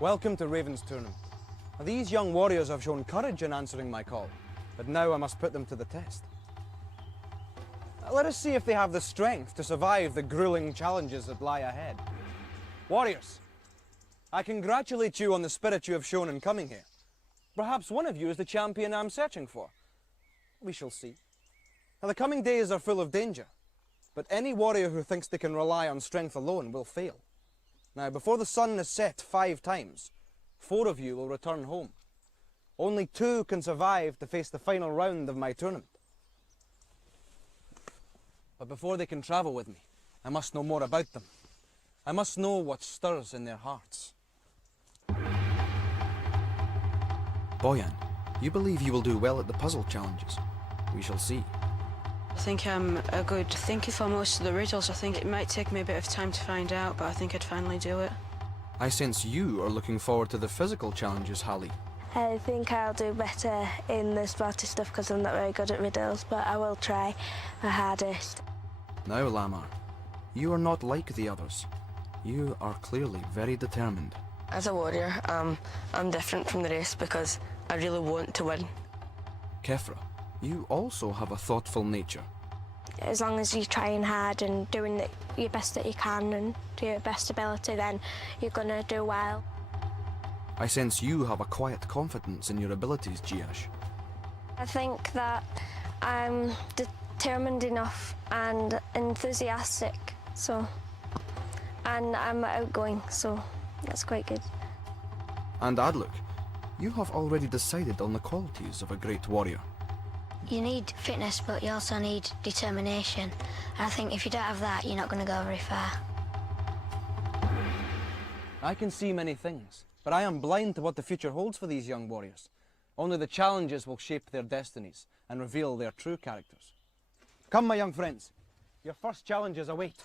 Welcome to Raven's tournament. Now, these young warriors have shown courage in answering my call, but now I must put them to the test. Let us see if they have the strength to survive the grueling challenges that lie ahead. Warriors, I congratulate you on the spirit you have shown in coming here. Perhaps one of you is the champion I'm searching for. We shall see. Now, the coming days are full of danger, but any warrior who thinks they can rely on strength alone will fail. Now, before the sun is set 5 times, 4 of you will return home. Only 2 can survive to face the final round of my tournament. But before they can travel with me, I must know more about them. I must know what stirs in their hearts. Boyan, you believe you will do well at the puzzle challenges. We shall see. I think I'm a good thinker for most of the riddles. I think it might take me a bit of time to find out, but I think I'd finally do it. I sense you are looking forward to the physical challenges, Hallie. I think I'll do better in the sporty stuff because I'm not very good at riddles, but I will try my hardest. Now, Lamar, you are not like the others. You are clearly very determined. As a warrior, I'm different from the rest because I really want to win. Kefra, you also have a thoughtful nature. As long as you're trying hard and doing your best that you can and to your best ability, then you're going to do well. I sense you have a quiet confidence in your abilities, Giash. I think that I'm determined enough and enthusiastic, and I'm outgoing, so that's quite good. And Adluk, you have already decided on the qualities of a great warrior. You need fitness, but you also need determination. And I think if you don't have that, you're not going to go very far. I can see many things, but I am blind to what the future holds for these young warriors. Only the challenges will shape their destinies and reveal their true characters. Come, my young friends. Your first challenges await.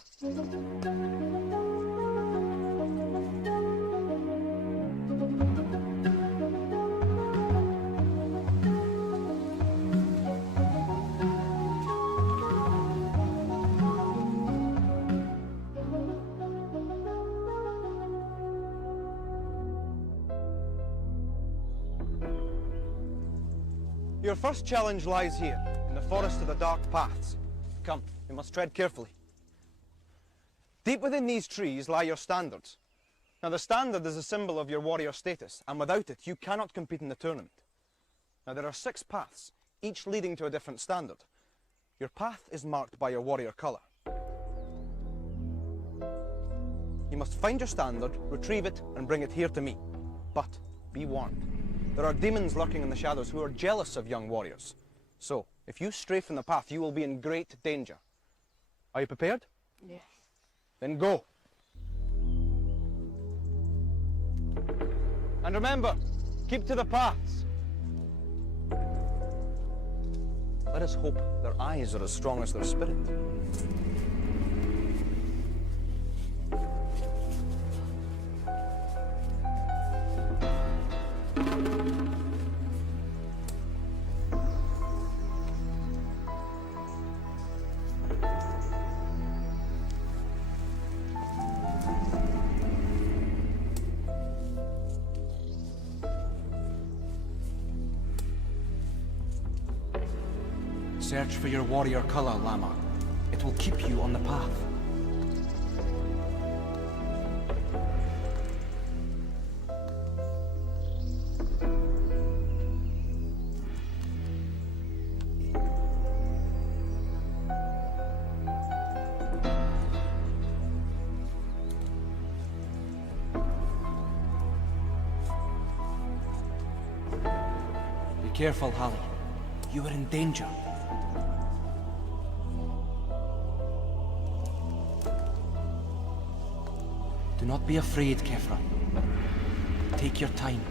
Your first challenge lies here, in the forest of the dark paths. Come, you must tread carefully. Deep within these trees lie your standards. Now, the standard is a symbol of your warrior status, and without it, you cannot compete in the tournament. Now, there are 6 paths, each leading to a different standard. Your path is marked by your warrior colour. You must find your standard, retrieve it, and bring it here to me. But be warned. There are demons lurking in the shadows who are jealous of young warriors. So, if you stray from the path, you will be in great danger. Are you prepared? Yes. Then go. And remember, keep to the paths. Let us hope their eyes are as strong as their spirit. Search for your warrior colour, Lama. It will keep you on the path. Be careful, Hallie. You are in danger. Do not be afraid, Kefra. Take your time.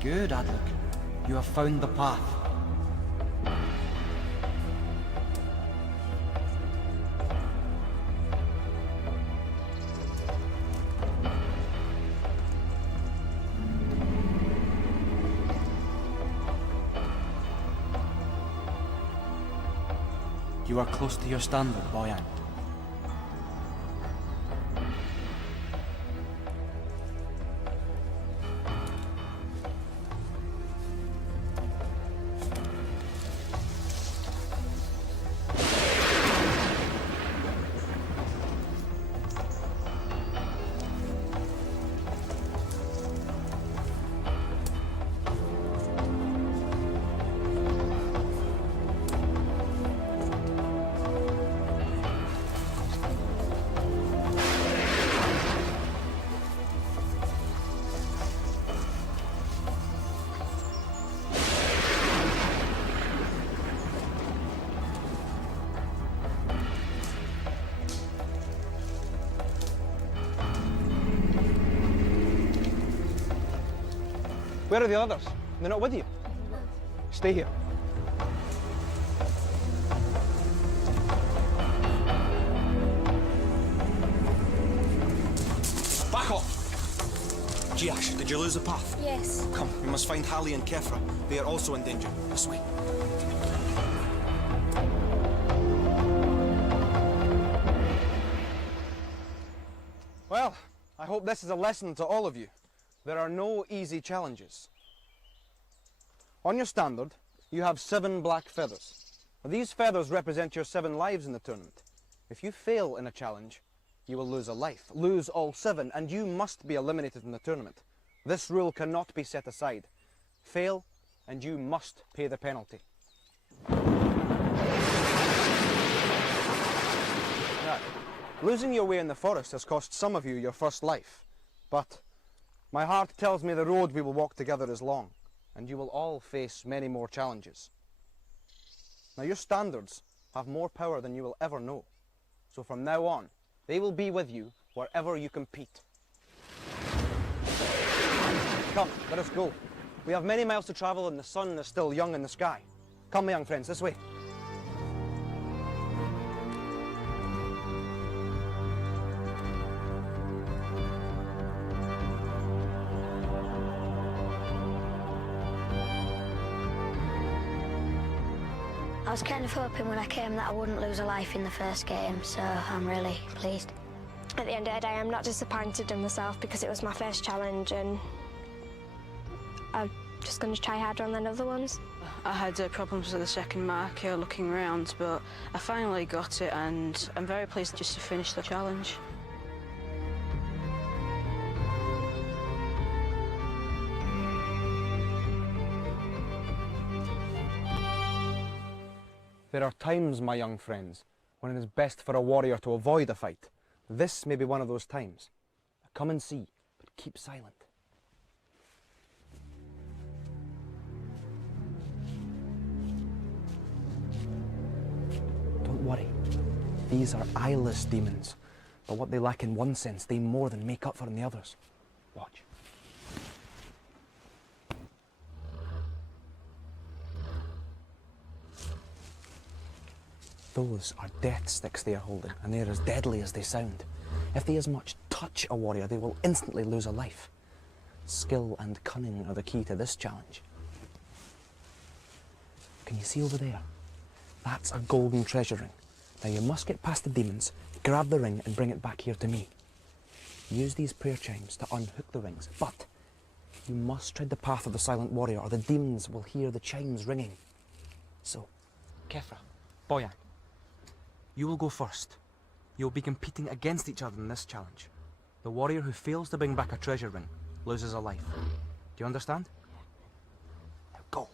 Good, Adluk. You have found the path. You are close to your standard, Boyan. Where are the others? They're not with you? Stay here. Back off! Giash, did you lose the path? Yes. Come, we must find Hallie and Kefra. They are also in danger. This way. Well, I hope this is a lesson to all of you. There are no easy challenges. On your standard, you have 7 black feathers. Now, these feathers represent your 7 lives in the tournament. If you fail in a challenge, you will lose a life, lose all 7, and you must be eliminated from the tournament. This rule cannot be set aside. Fail, and you must pay the penalty. Now, losing your way in the forest has cost some of you your first life, but my heart tells me the road we will walk together is long, and you will all face many more challenges. Now, your standards have more power than you will ever know, so from now on, they will be with you wherever you compete. Come, let us go. We have many miles to travel and the sun is still young in the sky. Come, my young friends, this way. I was kind of hoping when I came that I wouldn't lose a life in the first game, so I'm really pleased. At the end of the day, I'm not disappointed in myself because it was my first challenge and I'm just going to try harder on the other ones. I had problems with the second marker looking round, but I finally got it and I'm very pleased just to finish the challenge. There are times, my young friends, when it is best for a warrior to avoid a fight. This may be one of those times. Come and see, but keep silent. Don't worry. These are eyeless demons, but what they lack in one sense, they more than make up for in the others. Watch. Those are death sticks they are holding, and they are as deadly as they sound. If they as much touch a warrior, they will instantly lose a life. Skill and cunning are the key to this challenge. Can you see over there? That's a golden treasure ring. Now you must get past the demons, grab the ring and bring it back here to me. Use these prayer chimes to unhook the rings, but you must tread the path of the silent warrior or the demons will hear the chimes ringing. So, Kefra, Boyan, you will go first. You will be competing against each other in this challenge. The warrior who fails to bring back a treasure ring loses a life. Do you understand? Now go.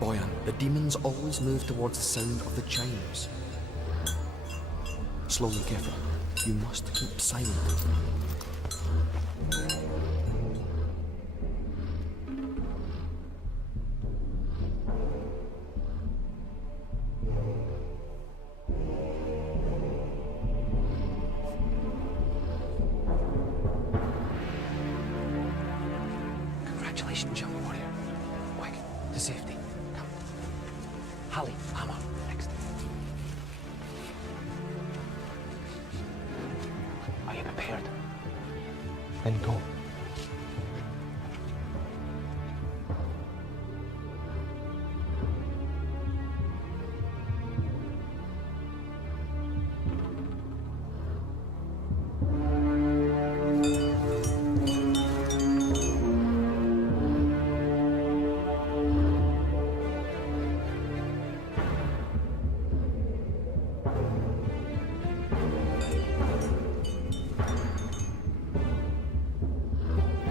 Boyan, the demons always move towards the sound of the chimes. Slowly, Kefra. You must keep silent. Congratulations, young warrior. Quick, to safety. Come. Hallie, hammer, next. Are you prepared? Then go.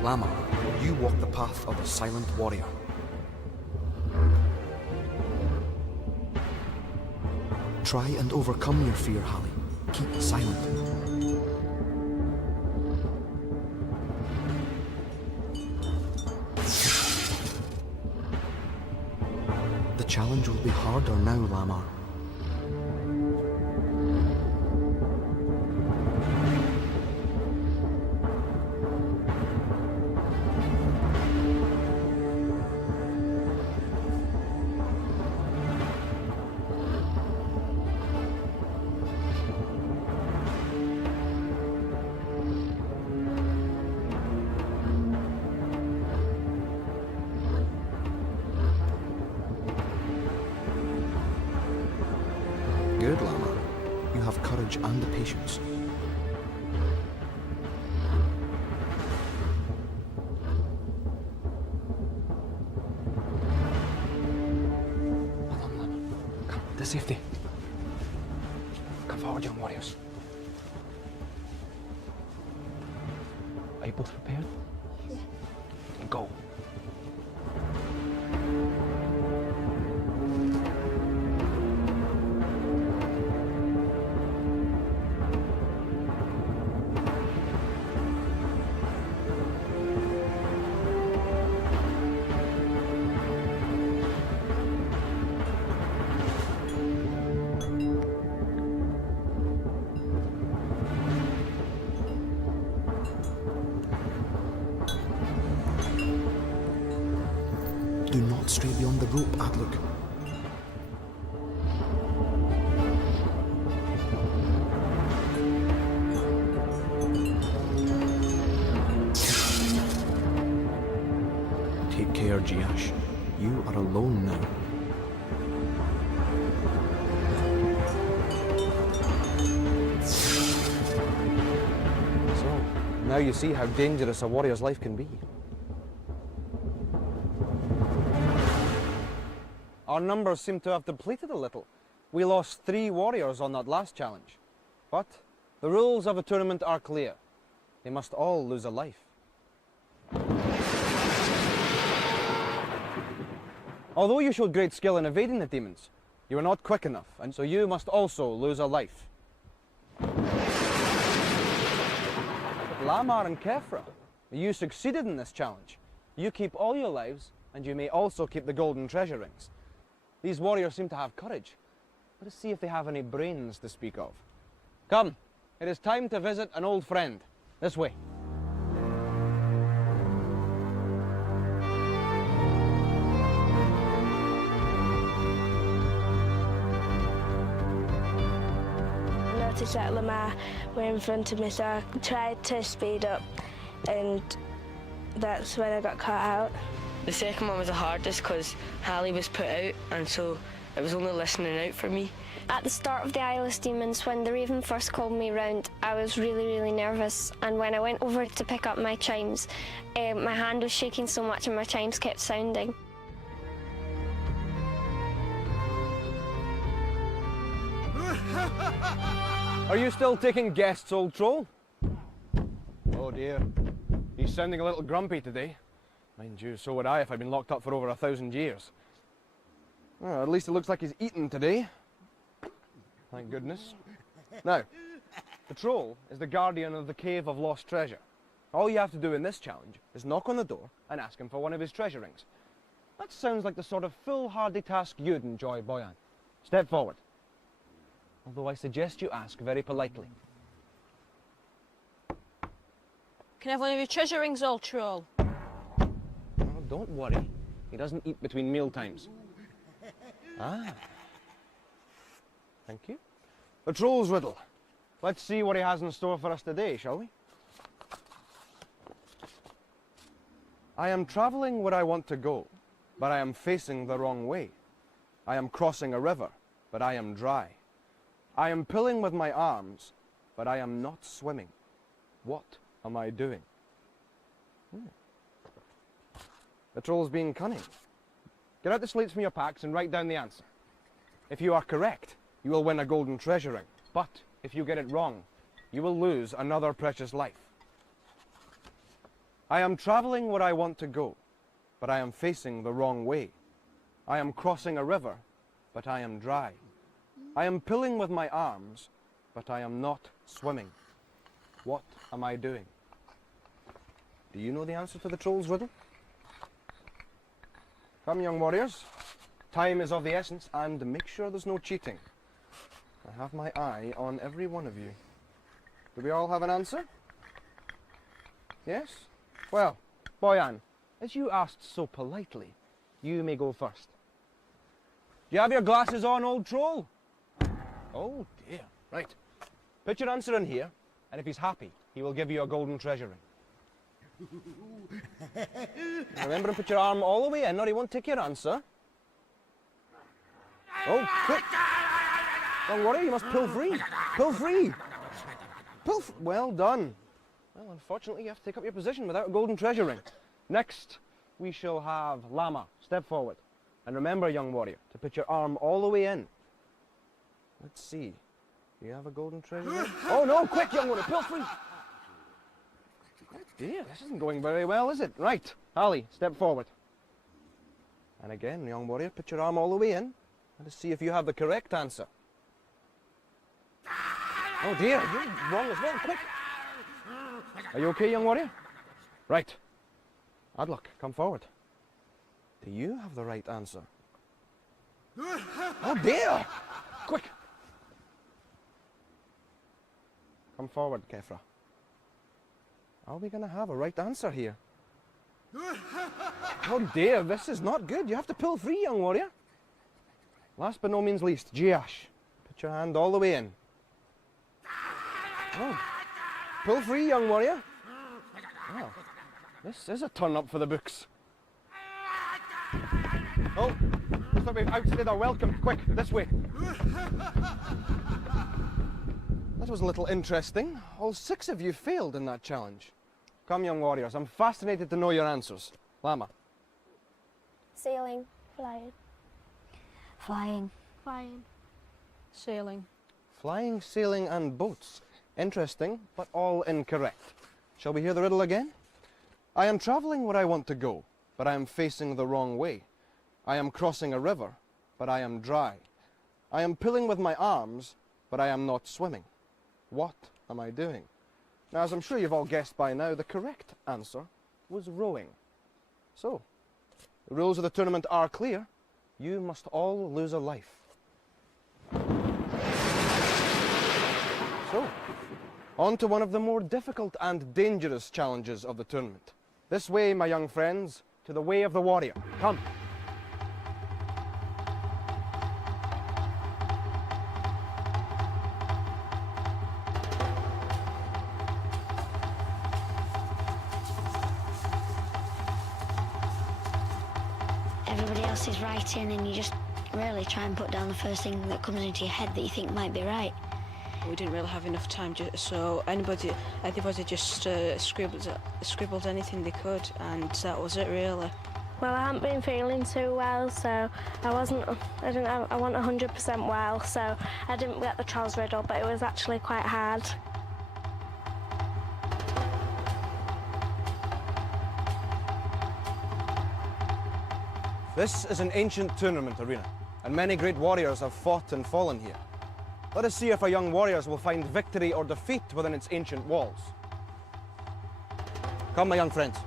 Lama, you walk the path of a silent warrior. Try and overcome your fear, Hallie. Keep silent. The challenge will be harder now, Lamar. Good, Lamar. You have courage and the patience. Hold on, Lamar. Come, to safety. Come forward, young warriors. Are you both prepared? Yeah. Go. Do not stray beyond the rope, Adlook. Take care, Jiash. You are alone now. So, now you see how dangerous a warrior's life can be. Our numbers seem to have depleted a little. We lost 3 warriors on that last challenge. But the rules of the tournament are clear. They must all lose a life. Although you showed great skill in evading the demons, you were not quick enough, and so you must also lose a life. But Lamar and Kefra, you succeeded in this challenge. You keep all your lives, and you may also keep the golden treasure rings. These warriors seem to have courage. Let us see if they have any brains to speak of. Come, it is time to visit an old friend. This way. I noticed that Lamar were in front of me, so I tried to speed up, and that's when I got caught out. The second one was the hardest because Hallie was put out, and so it was only listening out for me. At the start of the Eyeless Demons, when the Raven first called me round, I was really nervous, and when I went over to pick up my chimes, my hand was shaking so much and my chimes kept sounding. Are you still taking guests, old troll? Oh dear. He's sounding a little grumpy today. Mind you, so would I if I'd been locked up for over 1,000 years. Well, at least it looks like he's eaten today. Thank goodness. Now, the troll is the guardian of the Cave of Lost Treasure. All you have to do in this challenge is knock on the door and ask him for one of his treasure rings. That sounds like the sort of foolhardy task you'd enjoy, Boyan. Step forward. Although I suggest you ask very politely. Can I have one of your treasure rings, old troll? Oh, don't worry. He doesn't eat between meal times. Ah. Thank you. The troll's riddle. Let's see what he has in store for us today, shall we? I am travelling where I want to go, but I am facing the wrong way. I am crossing a river, but I am dry. I am pulling with my arms, but I am not swimming. What am I doing? The troll's being cunning. Get out the slates from your packs and write down the answer. If you are correct, you will win a golden treasure ring. But if you get it wrong, you will lose another precious life. I am traveling where I want to go, but I am facing the wrong way. I am crossing a river, but I am dry. I am pulling with my arms, but I am not swimming. What am I doing? Do you know the answer to the troll's riddle? Come, young warriors. Time is of the essence, and make sure there's no cheating. I have my eye on every one of you. Do we all have an answer? Yes? Well, Boyan, as you asked so politely, you may go first. Do you have your glasses on, old troll? Oh dear. Right. Put your answer in here, and if he's happy, he will give you a golden treasure ring. Remember to put your arm all the way in, or he won't take your answer. Oh, quick! Don't worry, you must pull free. Pull free! Well done. Well, unfortunately, you have to take up your position without a golden treasure ring. Next, we shall have Llama. Step forward. And remember, young warrior, to put your arm all the way in. Let's see. Do you have a golden treasure ring? Oh no, quick, young warrior, pull free! Oh dear, this isn't going very well, is it? Right, Ali, step forward. And again, young warrior, put your arm all the way in. Let's see if you have the correct answer. Oh dear, you're wrong as well, quick! Are you okay, young warrior? Right. Adluck, come forward. Do you have the right answer? Oh dear! Quick! Come forward, Kefra. Are we going to have a right answer here? Oh dear, this is not good. You have to pull free, young warrior. Last but no means least, Jiash. Put your hand all the way in. Oh. Pull free, young warrior. Well, this is a turn up for the books. Oh, looks like we've outstayed our welcome. Quick, this way. That was a little interesting. All 6 of you failed in that challenge. Come, young warriors, I'm fascinated to know your answers. Llama. Sailing. Flying. Flying. Flying. Sailing. Flying, sailing and boats. Interesting, but all incorrect. Shall we hear the riddle again? I am travelling where I want to go, but I am facing the wrong way. I am crossing a river, but I am dry. I am pulling with my arms, but I am not swimming. What am I doing? Now, as I'm sure you've all guessed by now, the correct answer was rowing. So, the rules of the tournament are clear. You must all lose a life. So, on to one of the more difficult and dangerous challenges of the tournament. This way, my young friends, to the way of the warrior. Come. Everybody else is writing, and you just really try and put down the first thing that comes into your head that you think might be right. We didn't really have enough time, so everybody just scribbled anything they could, and that was it really. Well, I haven't been feeling too well, so I wasn't 100% well, so I didn't get the Trolls Riddle, but it was actually quite hard. This is an ancient tournament arena, and many great warriors have fought and fallen here. Let us see if our young warriors will find victory or defeat within its ancient walls. Come, my young friends.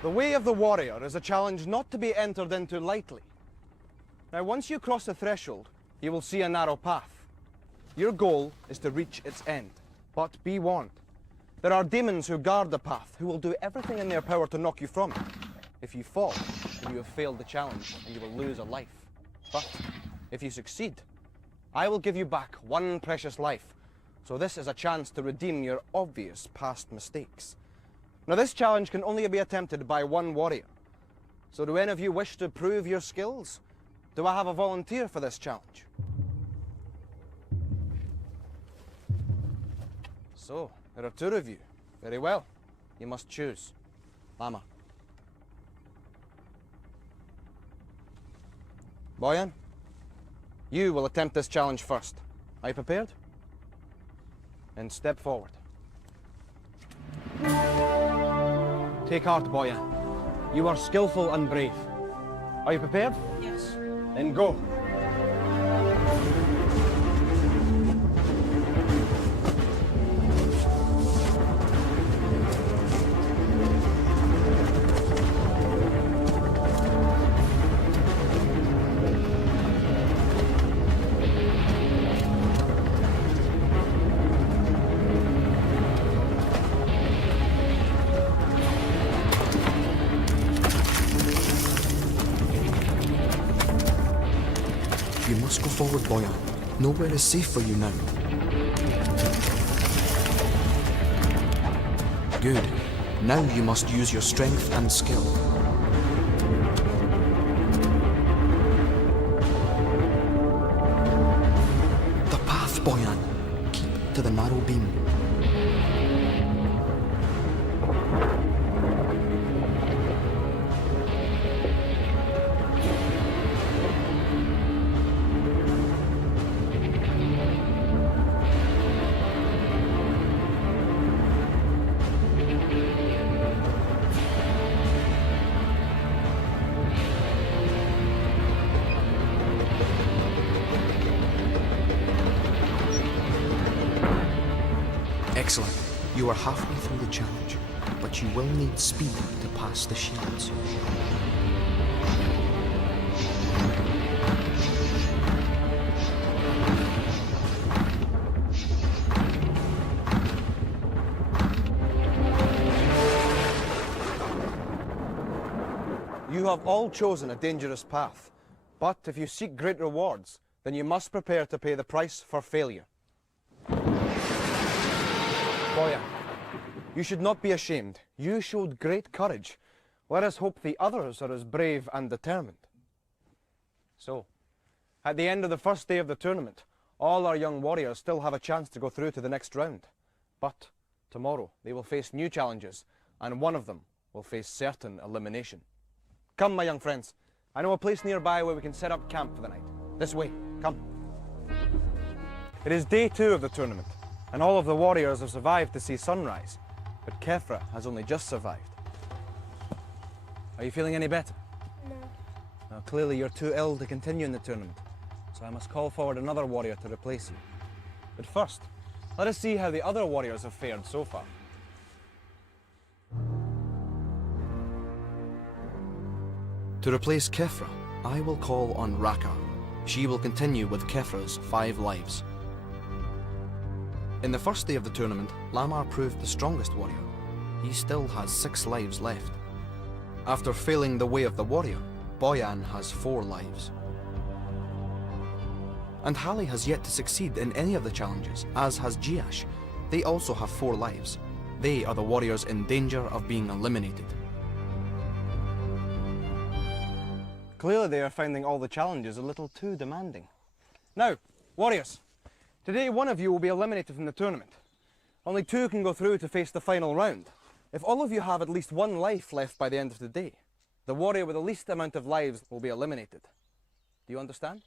The way of the warrior is a challenge not to be entered into lightly. Now, once you cross the threshold, you will see a narrow path. Your goal is to reach its end, but be warned. There are demons who guard the path, who will do everything in their power to knock you from it. If you fall, then you have failed the challenge and you will lose a life. But if you succeed, I will give you back one precious life. So this is a chance to redeem your obvious past mistakes. Now, this challenge can only be attempted by one warrior. So do any of you wish to prove your skills? Do I have a volunteer for this challenge? So, there are 2 of you. Very well. You must choose. Llama. Boyan, you will attempt this challenge first. Are you prepared? Then step forward. Take heart, Boyan. You are skillful and brave. Are you prepared? Yes. Then go. You must go forward, Boyan. Nowhere is safe for you now. Good. Now you must use your strength and skill. The path, Boyan. Keep to the narrow beam. Excellent. You are halfway through the challenge, but you will need speed to pass the shields. You have all chosen a dangerous path, but if you seek great rewards, then you must prepare to pay the price for failure. Boyan, you should not be ashamed. You showed great courage. Let us hope the others are as brave and determined. So, at the end of the first day of the tournament, all our young warriors still have a chance to go through to the next round. But tomorrow they will face new challenges, and one of them will face certain elimination. Come, my young friends. I know a place nearby where we can set up camp for the night. This way, come. It is day 2 of the tournament, and all of the warriors have survived to see sunrise, but Kefra has only just survived. Are you feeling any better? No. Now, clearly you're too ill to continue in the tournament, so I must call forward another warrior to replace you. But first, let us see how the other warriors have fared so far. To replace Kefra, I will call on Raka. She will continue with Kefra's 5 lives. In the first day of the tournament, Lamar proved the strongest warrior. He still has 6 lives left. After failing the way of the warrior, Boyan has 4 lives. And Hallie has yet to succeed in any of the challenges, as has Jiash. They also have 4 lives. They are the warriors in danger of being eliminated. Clearly they are finding all the challenges a little too demanding. Now, warriors, today one of you will be eliminated from the tournament. Only 2 can go through to face the final round. If all of you have at least 1 life left by the end of the day, the warrior with the least amount of lives will be eliminated. Do you understand?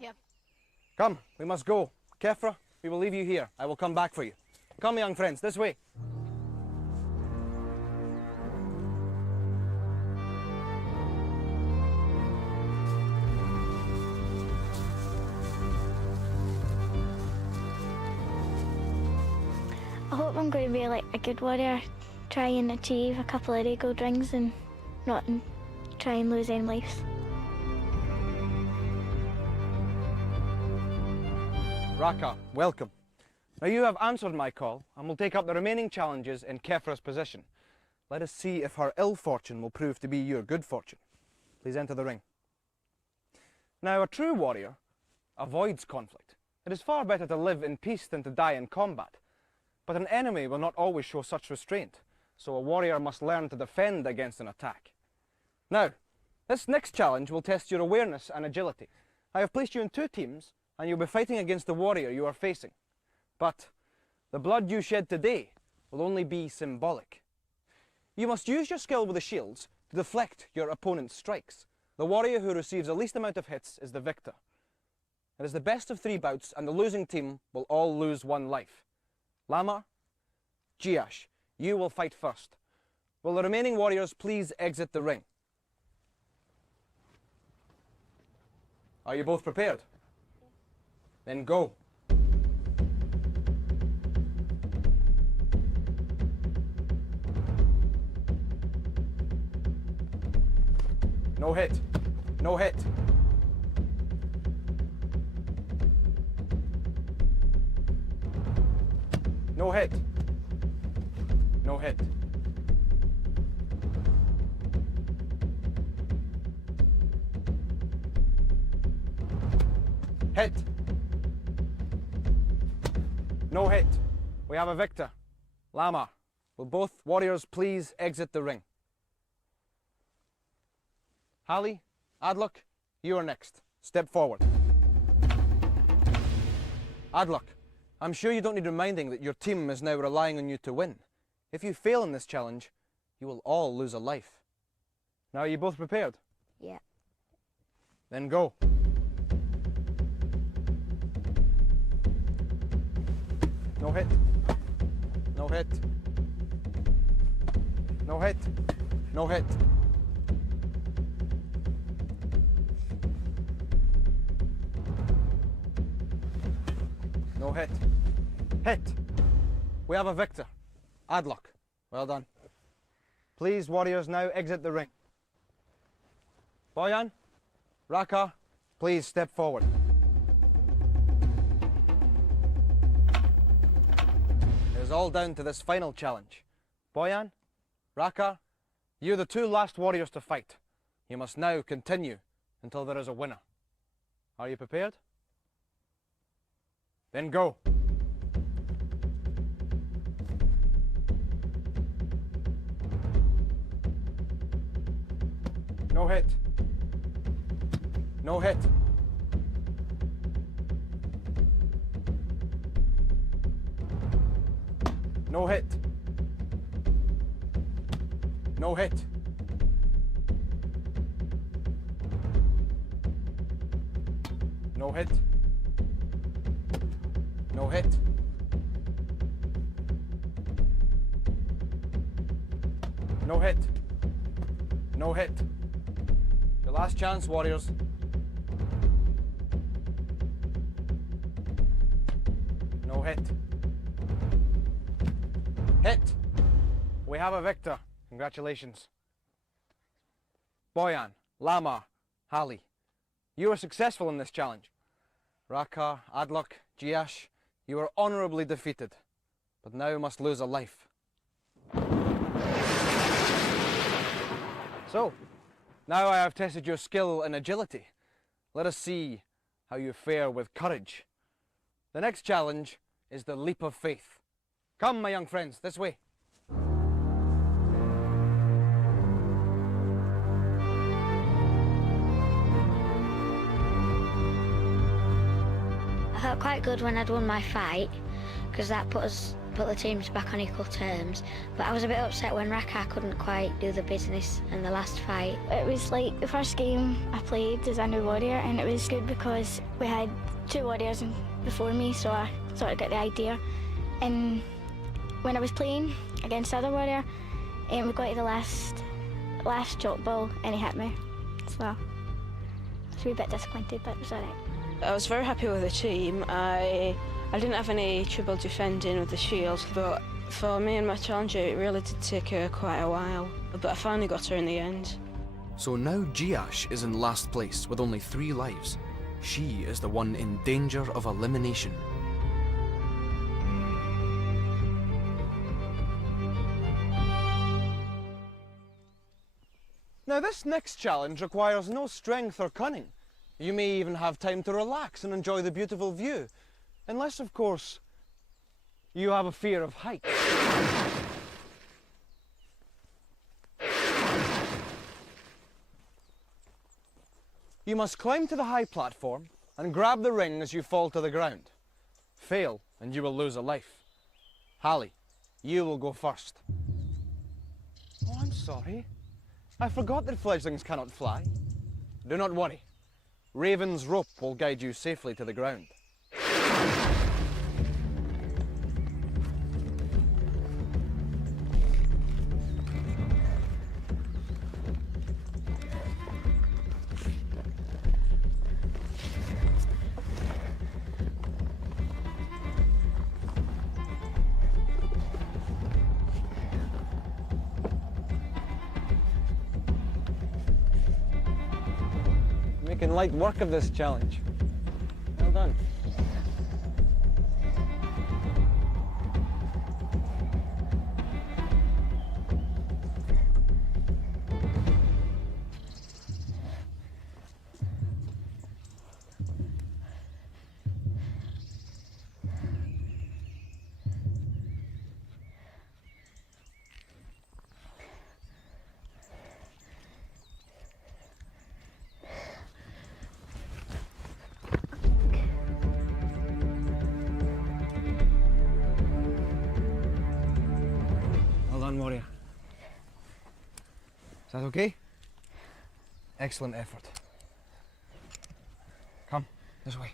Yeah. Come, we must go. Kefra, we will leave you here. I will come back for you. Come, young friends, this way. I hope I'm going to be like a good warrior, try and achieve a couple of gold rings and not try and lose any lives. Raka, welcome. Now you have answered my call and will take up the remaining challenges in Kefra's position. Let us see if her ill fortune will prove to be your good fortune. Please enter the ring. Now, a true warrior avoids conflict. It is far better to live in peace than to die in combat. But an enemy will not always show such restraint, so a warrior must learn to defend against an attack. Now, this next challenge will test your awareness and agility. I have placed you in 2 teams, and you'll be fighting against the warrior you are facing. But the blood you shed today will only be symbolic. You must use your skill with the shields to deflect your opponent's strikes. The warrior who receives the least amount of hits is the victor. It is the best of 3 bouts, and the losing team will all lose 1 life. Lamar, Jiash, you will fight first. will the remaining warriors please exit the ring? Are you both prepared? Then go. No hit. No hit. No hit. No hit. Hit. No hit. We have a victor. Lamar, will both warriors please exit the ring? Hallie, Adlock, you are next. Step forward. Adlock, I'm sure you don't need reminding that your team is now relying on you to win. If you fail in this challenge, you will all lose a life. Now, are you both prepared? Yeah. Then go. No hit. No hit. No hit. No hit. No hit. Hit. We have a victor. Adlock. Well done. Please, warriors, now exit the ring. Boyan, Raka, please step forward. It is all down to this final challenge. Boyan, Raka, you're the two last warriors to fight. You must now continue until there is a winner. Are you prepared? Then go. No hit. No hit. No hit. No hit. No hit. No hit. No hit. No hit. Your last chance, warriors. No hit. Hit. We have a victor. Congratulations. Boyan, Lamar, Hallie, you were successful in this challenge. Raka, Adlock, Jiash, you were honourably defeated, but now must lose a life. So, now I have tested your skill and agility. Let us see how you fare with courage. The next challenge is the leap of faith. Come, my young friends, this way. I felt quite good when I'd won my fight, because that put the teams back on equal terms. But I was a bit upset when Raka couldn't quite do the business in the last fight. It was like the first game I played as a new warrior, and it was good because we had two warriors before me, so I sort of got the idea. And when I was playing against the other warrior, we got to the last chop ball and he hit me. So I was a wee bit disappointed, but it was alright. I was very happy with the team. I didn't have any trouble defending with the shield, but for me and my challenger it really did take quite a while. But I finally got her in the end. So now Jiash is in last place with only 3 lives. She is the one in danger of elimination. Now this next challenge requires no strength or cunning. You may even have time to relax and enjoy the beautiful view. Unless, of course, you have a fear of heights. You must climb to the high platform and grab the ring as you fall to the ground. Fail and you will lose a life. Hallie, you will go first. Oh, I'm sorry. I forgot that fledglings cannot fly. Do not worry. Raven's rope will guide you safely to the ground. making light work of this challenge. Well done. Well done, warrior. Is that okay? Excellent effort. Come, this way.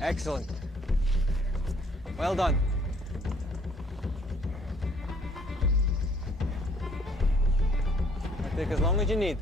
Excellent. Well done. Take as long as you need.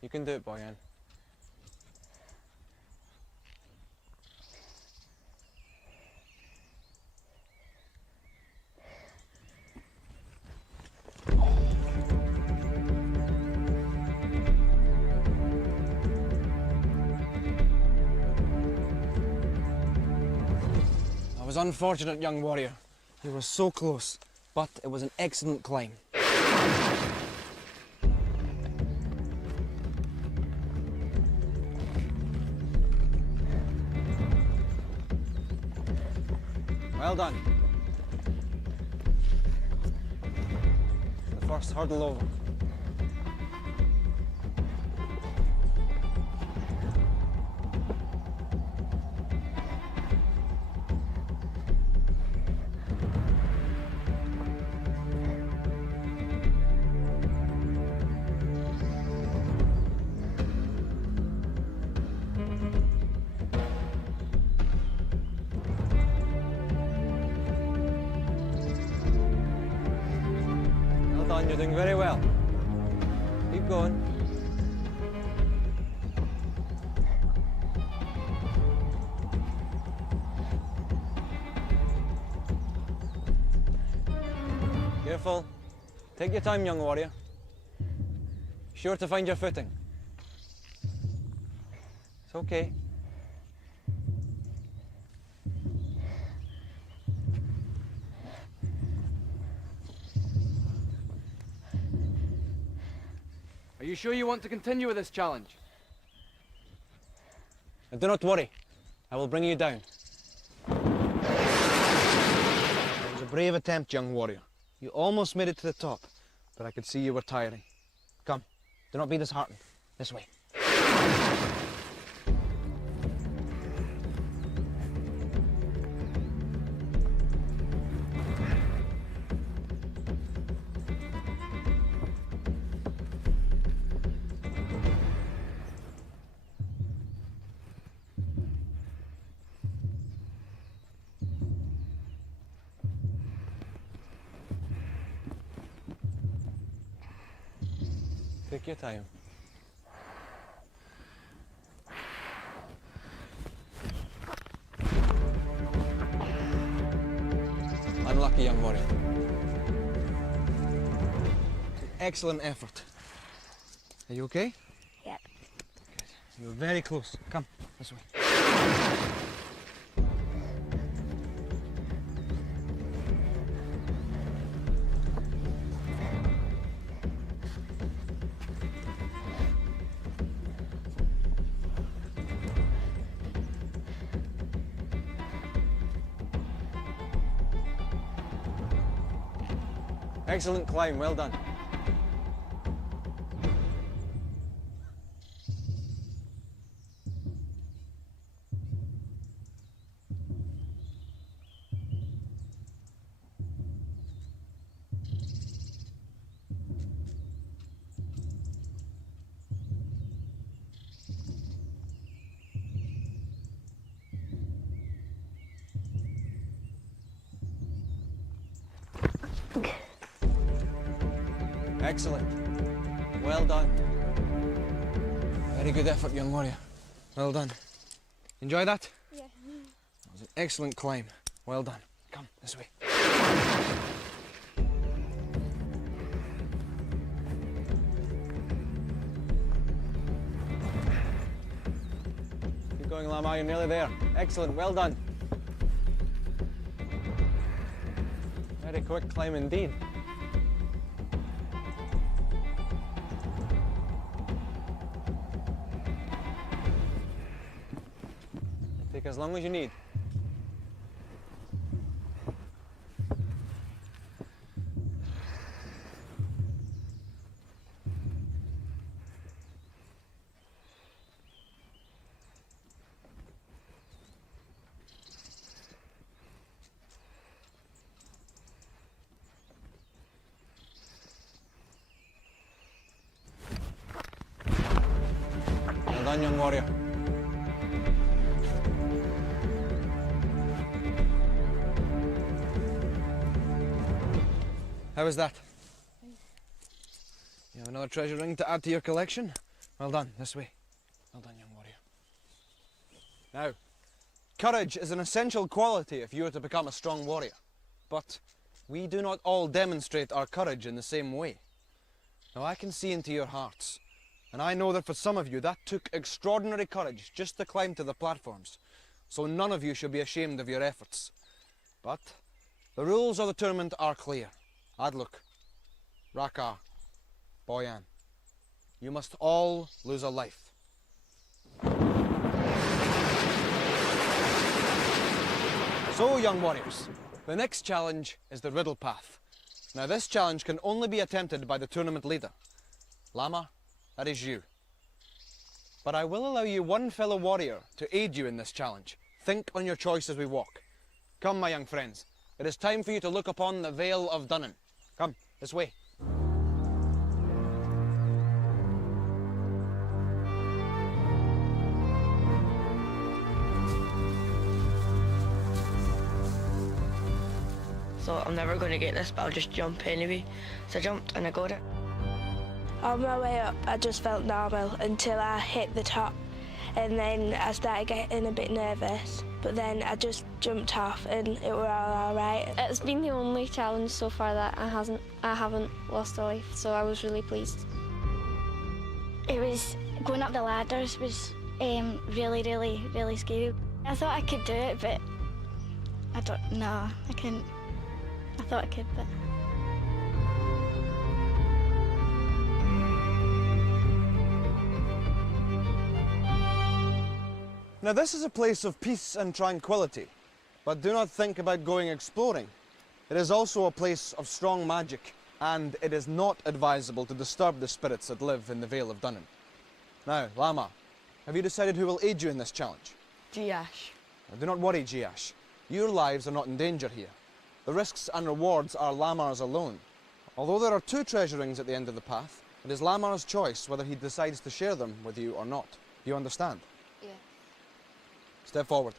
You can do it, Boyan. I was unfortunate, young warrior. You were so close, but it was an excellent climb. Well done. The first hurdle over. You're doing very well. Keep going. Careful. Take your time, young warrior. Sure to find your footing. It's okay. Are you sure you want to continue with this challenge? And do not worry. I will bring you down. It was a brave attempt, young warrior. You almost made it to the top, but I could see you were tiring. Come, do not be disheartened. This way. Take your time. Unlucky, young warrior. Excellent effort. Are you okay? Yep. Good. You were very close. Come, this way. Excellent climb, well done. Excellent. Well done. Very good effort, young warrior. Well done. Enjoy that? Yeah. That was an excellent climb. Well done. Come, this way. Keep going, Lama, you're nearly there. Excellent, well done. Very quick climb indeed. Take as long as you need. Well done, young warrior. How was that? You have another treasure ring to add to your collection? Well done, this way. Well done, young warrior. Now, courage is an essential quality if you are to become a strong warrior. But we do not all demonstrate our courage in the same way. Now, I can see into your hearts, and I know that for some of you that took extraordinary courage just to climb to the platforms. So none of you should be ashamed of your efforts. But the rules of the tournament are clear. Adluk, Raka, Boyan, you must all lose a life. So, young warriors, the next challenge is the Riddle path. Now, this challenge can only be attempted by the tournament leader. Lama, that is you. But I will allow you one fellow warrior to aid you in this challenge. Think on your choice as we walk. Come, my young friends, it is time for you to look upon the Vale of Dunnan. Come, this way. So I'm never going to get this, but I'll just jump anyway. So I jumped and I got it. On my way up, I just felt normal until I hit the top, and then I started getting a bit nervous. But then I just jumped off, and it were all right. It's been the only challenge so far that I haven't lost a life, so I was really pleased. It was going up the ladders was really scary. I thought I could do it, but I don't know. I couldn't. I thought I could, but. Now, this is a place of peace and tranquility, but do not think about going exploring. It is also a place of strong magic, and it is not advisable to disturb the spirits that live in the Vale of Dunnan. Now, Lama, have you decided who will aid you in this challenge? Giash. Now, do not worry, Giash. Your lives are not in danger here. The risks and rewards are Lama's alone. Although there are 2 treasure rings at the end of the path, it is Lama's choice whether he decides to share them with you or not. Do you understand? Yeah. Step forward.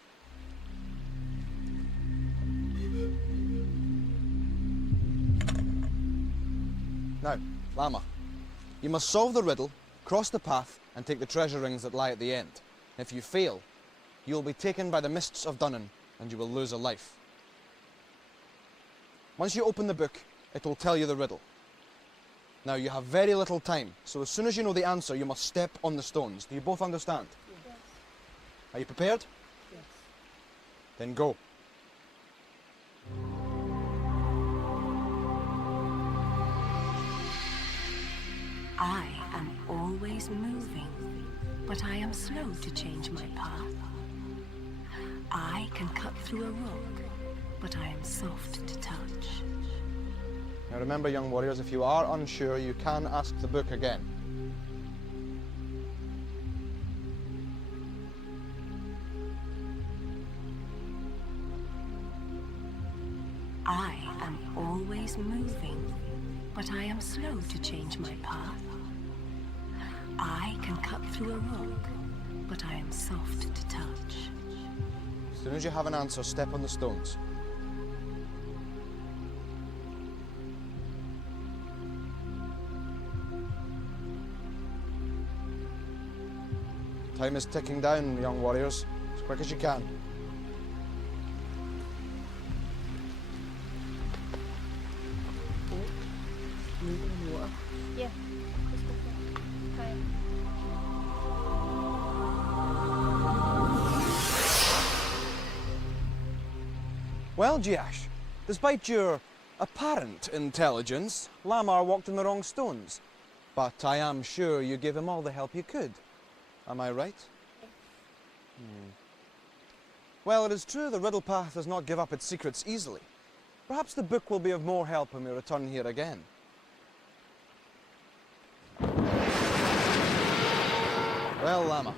Now, Lama, you must solve the riddle, cross the path, and take the treasure rings that lie at the end. If you fail, you will be taken by the mists of Dunnan, and you will lose a life. Once you open the book, it will tell you the riddle. Now, you have very little time, so as soon as you know the answer, you must step on the stones. Do you both understand? Yes. Are you prepared? Yes. Then go. I am always moving, but I am slow to change my path. I can cut through a rock, but I am soft to touch. Now remember, young warriors, if you are unsure, you can ask the book again. I am always moving, but I am slow to change my path. I can cut through a rock, but I am soft to touch. As soon as you have an answer, step on the stones. Time is ticking down, young warriors. As quick as you can. Yeah. Well, Jiash, despite your apparent intelligence, Lamar walked in the wrong stones. But I am sure you gave him all the help you could. Am I right? Well, it is true the Riddle path does not give up its secrets easily. Perhaps the book will be of more help when we return here again. Well, Lama,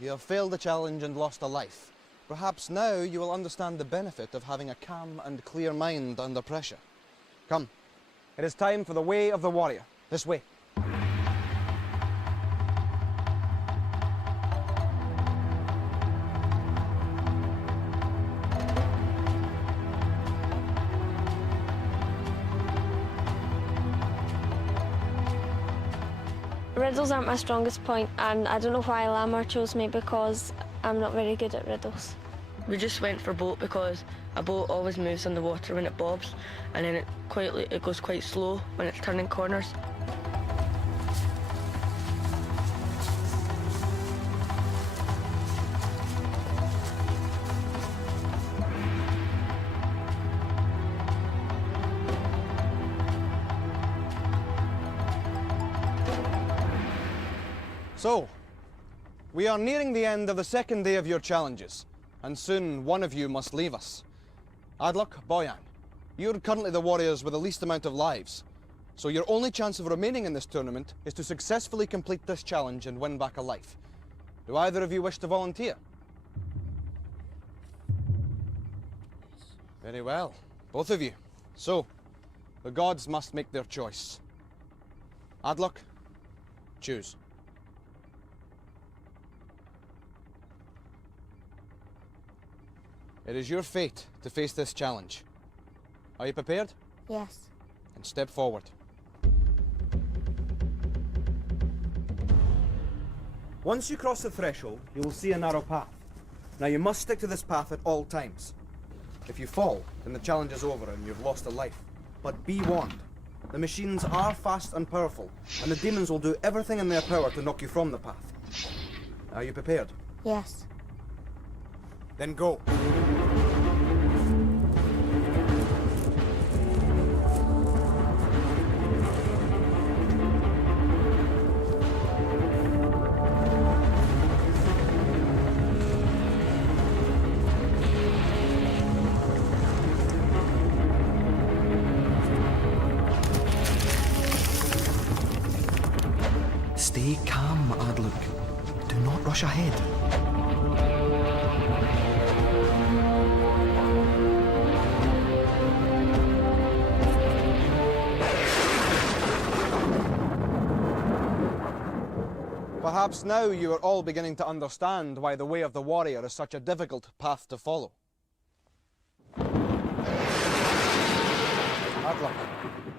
you have failed the challenge and lost a life. Perhaps now you will understand the benefit of having a calm and clear mind under pressure. Come, it is time for the way of the warrior. This way. Riddles aren't my strongest point, and I don't know why Lamar chose me because I'm not very good at riddles. We just went for boat because a boat always moves on the water when it bobs, and then it goes quite slow when it's turning corners. So, we are nearing the end of the second day of your challenges, and soon one of you must leave us. Adlok, Boyan, you're currently the warriors with the least amount of lives, so your only chance of remaining in this tournament is to successfully complete this challenge and win back a life. Do either of you wish to volunteer? Very well, both of you. So, the gods must make their choice. Adlok, choose. It is your fate to face this challenge. Are you prepared? Yes. And step forward. Once you cross the threshold, you will see a narrow path. Now you must stick to this path at all times. If you fall, then the challenge is over and you've lost a life. But be warned, the machines are fast and powerful, and the demons will do everything in their power to knock you from the path. Are you prepared? Yes. Then go. Stay calm, Adluk. Do not rush ahead. Perhaps now you are all beginning to understand why the way of the warrior is such a difficult path to follow. Adlok,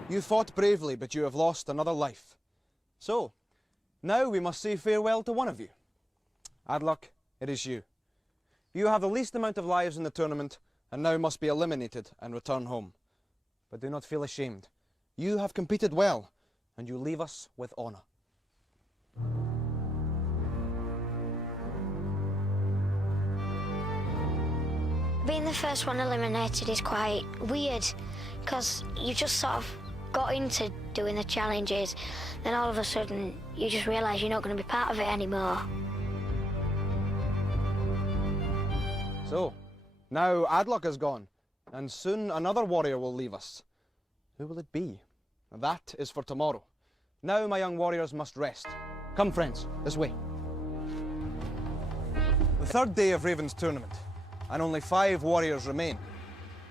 you fought bravely, but you have lost another life. So, now we must say farewell to one of you. Adlok, it is you. You have the least amount of lives in the tournament, and now must be eliminated and return home. But do not feel ashamed. You have competed well, and you leave us with honour. Being the first one eliminated is quite weird, because you just sort of got into doing the challenges, then all of a sudden you just realise you're not going to be part of it anymore. So, now Adlok is gone, and soon another warrior will leave us. Who will it be? That is for tomorrow. Now my young warriors must rest. Come, friends, this way. The third day of Raven's tournament, and only 5 warriors remain.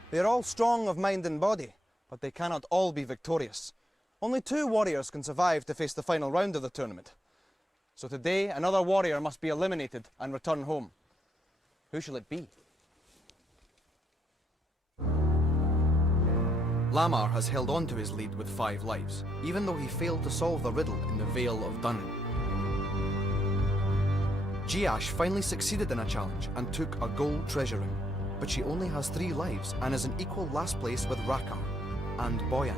They are all strong of mind and body, but they cannot all be victorious. Only 2 warriors can survive to face the final round of the tournament. So today, another warrior must be eliminated and return home. Who shall it be? Lamar has held on to his lead with 5 lives, even though he failed to solve the riddle in the Vale of Dunnan. Giash finally succeeded in a challenge and took a gold treasure ring, but she only has 3 lives and is in equal last place with Rakar and Boyan.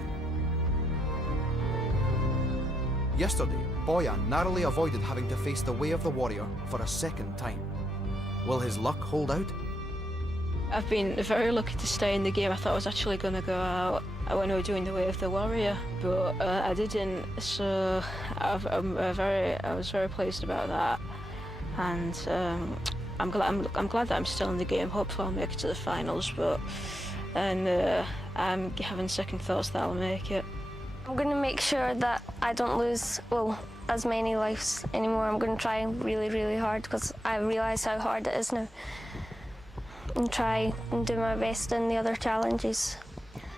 Yesterday, Boyan narrowly avoided having to face the Way of the Warrior for a second time. Will his luck hold out? I've been very lucky to stay in the game. I thought I was actually going to go out when we were doing the Way of the Warrior, but I didn't. So I was very pleased about that, and I'm glad that I'm still in the game. Hopefully I'll make it to the finals, I'm having second thoughts that I'll make it. I'm going to make sure that I don't lose, as many lives anymore. I'm going to try really, really hard because I realise how hard it is now. And try and do my best in the other challenges.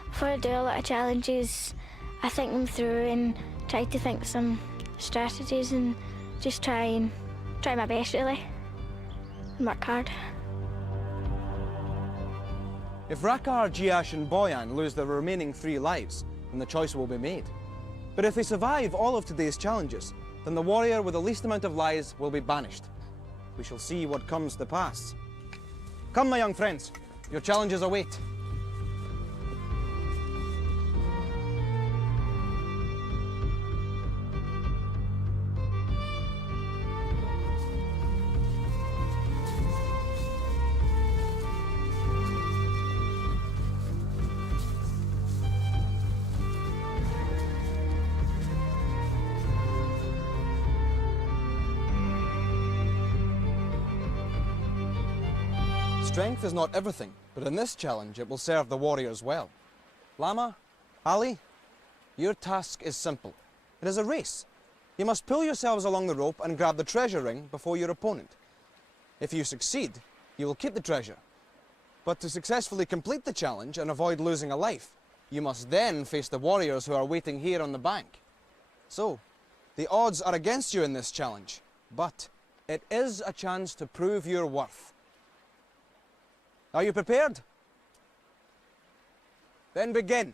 Before I do a lot of challenges, I think them through and try to think some strategies and just try my best really and work hard. If Rakar, Giash and Boyan lose their remaining 3 lives, then the choice will be made. But if they survive all of today's challenges, then the warrior with the least amount of lives will be banished. We shall see what comes to pass. Come, my young friends, your challenges await. Strength is not everything, but in this challenge it will serve the warriors well. Lama, Ali, your task is simple. It is a race. You must pull yourselves along the rope and grab the treasure ring before your opponent. If you succeed, you will keep the treasure. But to successfully complete the challenge and avoid losing a life, you must then face the warriors who are waiting here on the bank. So, the odds are against you in this challenge, but it is a chance to prove your worth. Are you prepared? Then begin.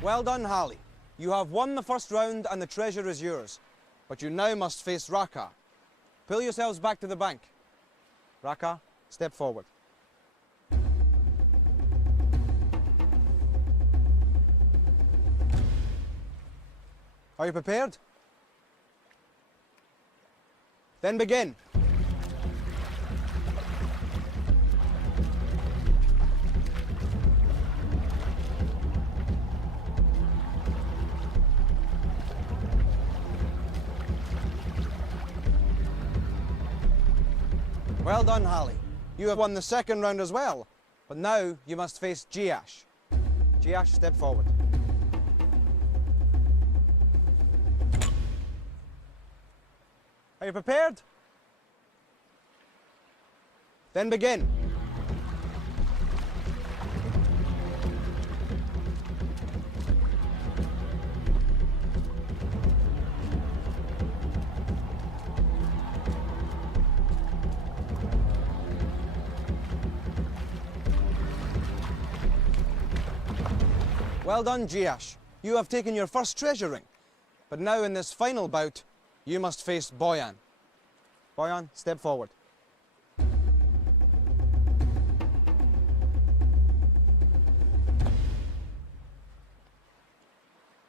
Well done, Hallie. You have won the first round and the treasure is yours. But you now must face Rakar. Pull yourselves back to the bank. Rakar, step forward. Are you prepared? Then begin. Well done, Hallie. You have won the second round as well, but now you must face Giash. Giash, step forward. Are you prepared? Then begin. Well done, Giash. You have taken your first treasure ring. But now in this final bout, you must face Boyan. Boyan, step forward.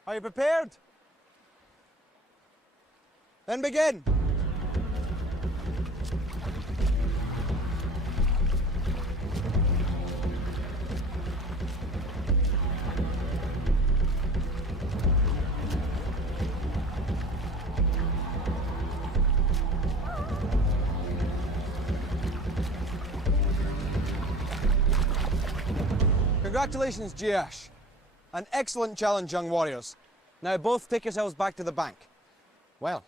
Are you prepared? Then begin. Congratulations, Jiash. An excellent challenge, young warriors. Now both take yourselves back to the bank. Well,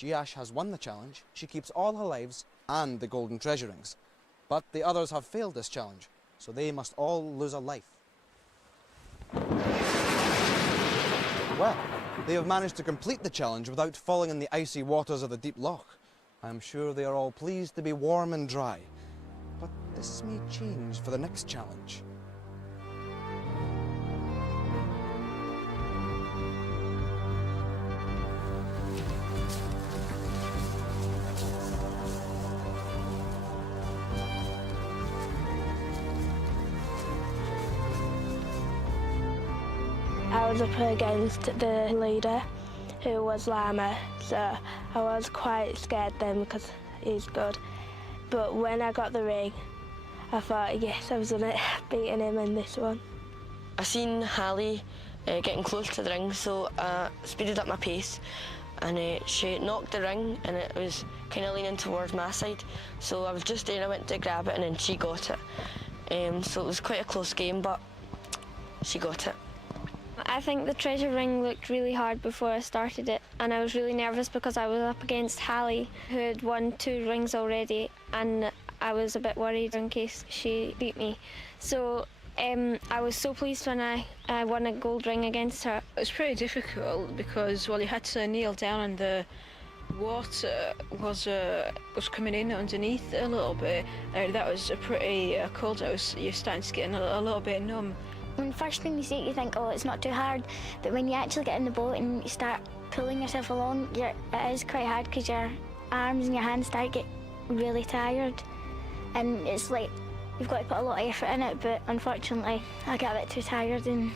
Jiash has won the challenge. She keeps all her lives and the golden treasure rings. But the others have failed this challenge, so they must all lose a life. Well, they have managed to complete the challenge without falling in the icy waters of the deep loch. I am sure they are all pleased to be warm and dry. But this may change for the next challenge. I was up against the leader, who was Llama, so I was quite scared then because he's good. But when I got the ring, I thought, yes, I was on it, beating him in this one. I seen Hallie getting close to the ring, so I speeded up my pace, and she knocked the ring, and it was kind of leaning towards my side. So I was just there, and I went to grab it, and then she got it. So it was quite a close game, but she got it. I think the treasure ring looked really hard before I started it, and I was really nervous because I was up against Hallie, who had won 2 rings already, and I was a bit worried in case she beat me. So I was so pleased when I won a gold ring against her. It was pretty difficult because, well, you had to kneel down and the water was coming in underneath a little bit. That was a pretty cold. You're starting to get a little bit numb. When first when you see it, you think, oh, it's not too hard. But when you actually get in the boat and you start pulling yourself along, it is quite hard because your arms and your hands start to get really tired. And it's like you've got to put a lot of effort in it, but unfortunately, I got a bit too tired and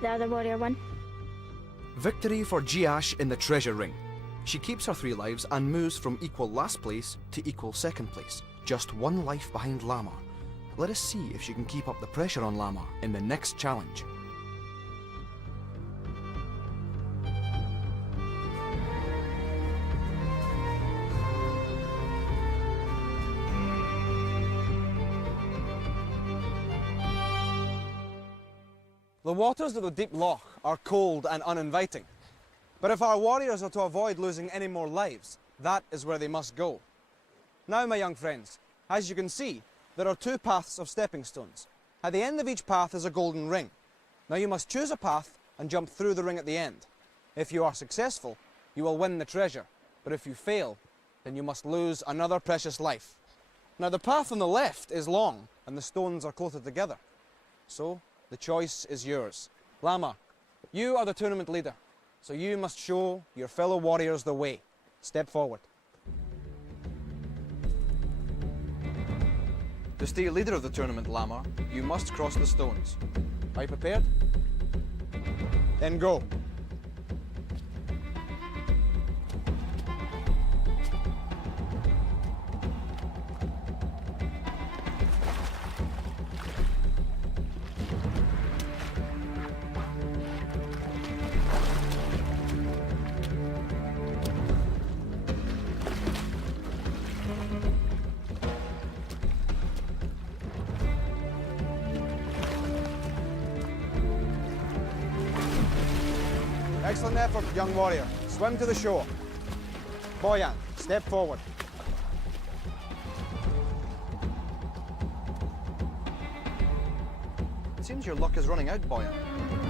the other warrior won. Victory for Jiash in the treasure ring. She keeps her 3 lives and moves from equal last place to equal second place, just 1 life behind Lamar. Let us see if she can keep up the pressure on Lamar in the next challenge. The waters of the deep loch are cold and uninviting. But if our warriors are to avoid losing any more lives, that is where they must go. Now, my young friends, as you can see, there are 2 paths of stepping stones. At the end of each path is a golden ring. Now you must choose a path and jump through the ring at the end. If you are successful, you will win the treasure. But if you fail, then you must lose another precious life. Now the path on the left is long and the stones are closer together. So the choice is yours. Llama, you are the tournament leader, so you must show your fellow warriors the way. Step forward. To stay leader of the tournament, Lamar, you must cross the stones. Are you prepared? Then go. Excellent effort, young warrior. Swim to the shore. Boyan, step forward. It seems your luck is running out, Boyan.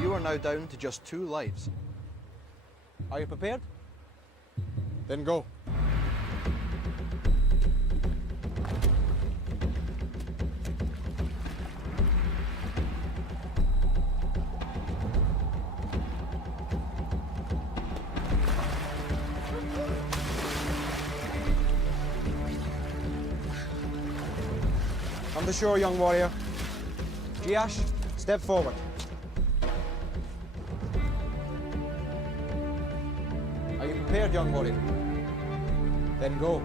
You are now down to just 2 lives. Are you prepared? Then go. On the shore, young warrior. Jiash, step forward. Are you prepared, young warrior? Then go.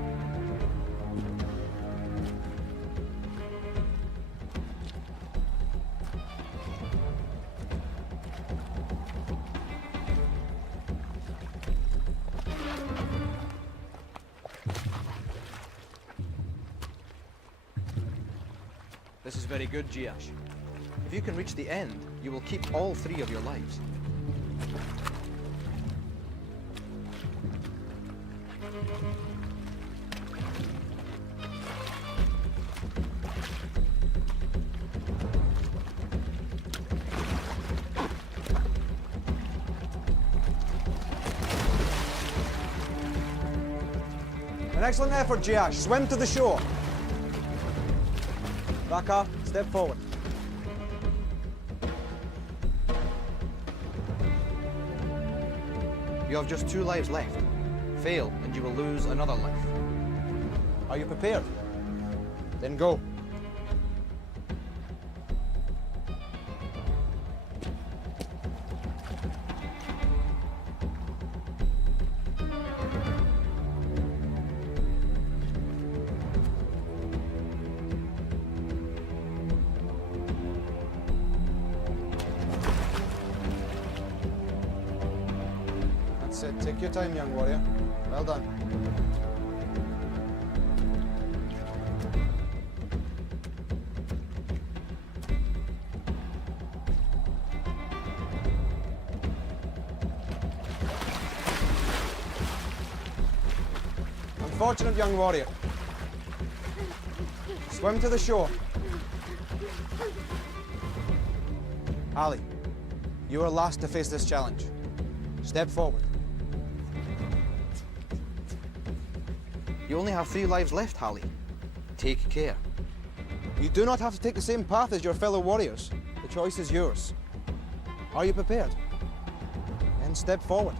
The This is very good, Jiash. If you can reach the end, you will keep all 3 of your lives. An excellent effort, Jiash. Swim to the shore. Raka, step forward. You have just 2 lives left. Fail, and you will lose another life. Are you prepared? Then go. That's it. Take your time, young warrior. Well done. Unfortunate young warrior. Swim to the shore. Ali, you are last to face this challenge. Step forward. You only have 3 lives left, Hallie. Take care. You do not have to take the same path as your fellow warriors. The choice is yours. Are you prepared? Then step forward.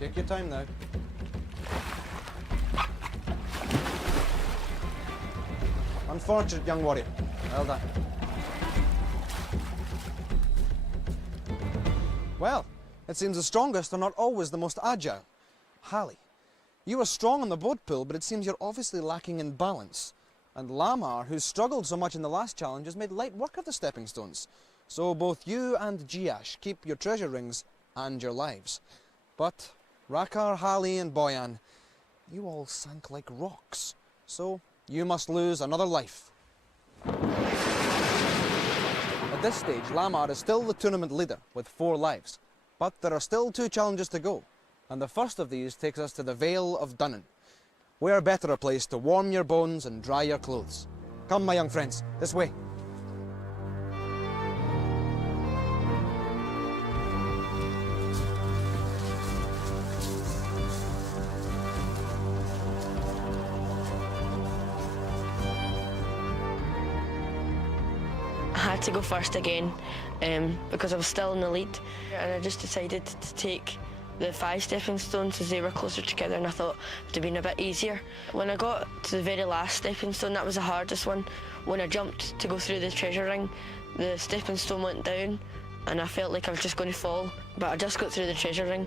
Take your time now. Unfortunate young warrior. Well done. Well, it seems the strongest are not always the most agile. Hallie, you are strong on the boat pull, but it seems you're obviously lacking in balance. And Lamar, who struggled so much in the last challenge, has made light work of the stepping stones. So both you and Jiash keep your treasure rings and your lives. But Rakar, Hallie and Boyan, you all sank like rocks. So you must lose another life. At this stage, Lamar is still the tournament leader with 4 lives. But there are still 2 challenges to go. And the first of these takes us to the Vale of Dunnan. Where better a place to warm your bones and dry your clothes? Come, my young friends, this way. I had to go first again because I was still in the lead, and I just decided to take the 5 stepping stones as they were closer together, and I thought it would have been a bit easier. When I got to the very last stepping stone, that was the hardest one. When I jumped to go through the treasure ring, the stepping stone went down and I felt like I was just going to fall, but I just got through the treasure ring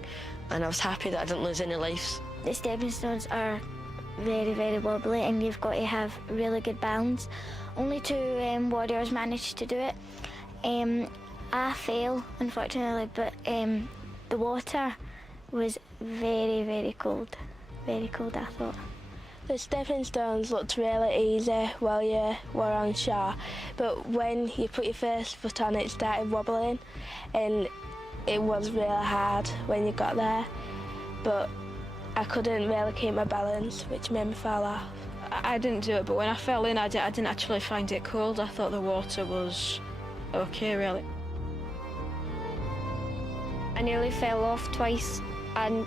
and I was happy that I didn't lose any lives. The stepping stones are very, very wobbly and you've got to have really good balance. Only 2 warriors managed to do it. I failed, unfortunately, but the water was very, very cold. Very cold, I thought. The stepping stones looked really easy while you were on shore, but when you put your first foot on it started wobbling, and it was really hard when you got there, but I couldn't really keep my balance, which made me fall off. I didn't do it, but when I fell in, I didn't actually find it cold. I thought the water was okay, really. I nearly fell off twice, and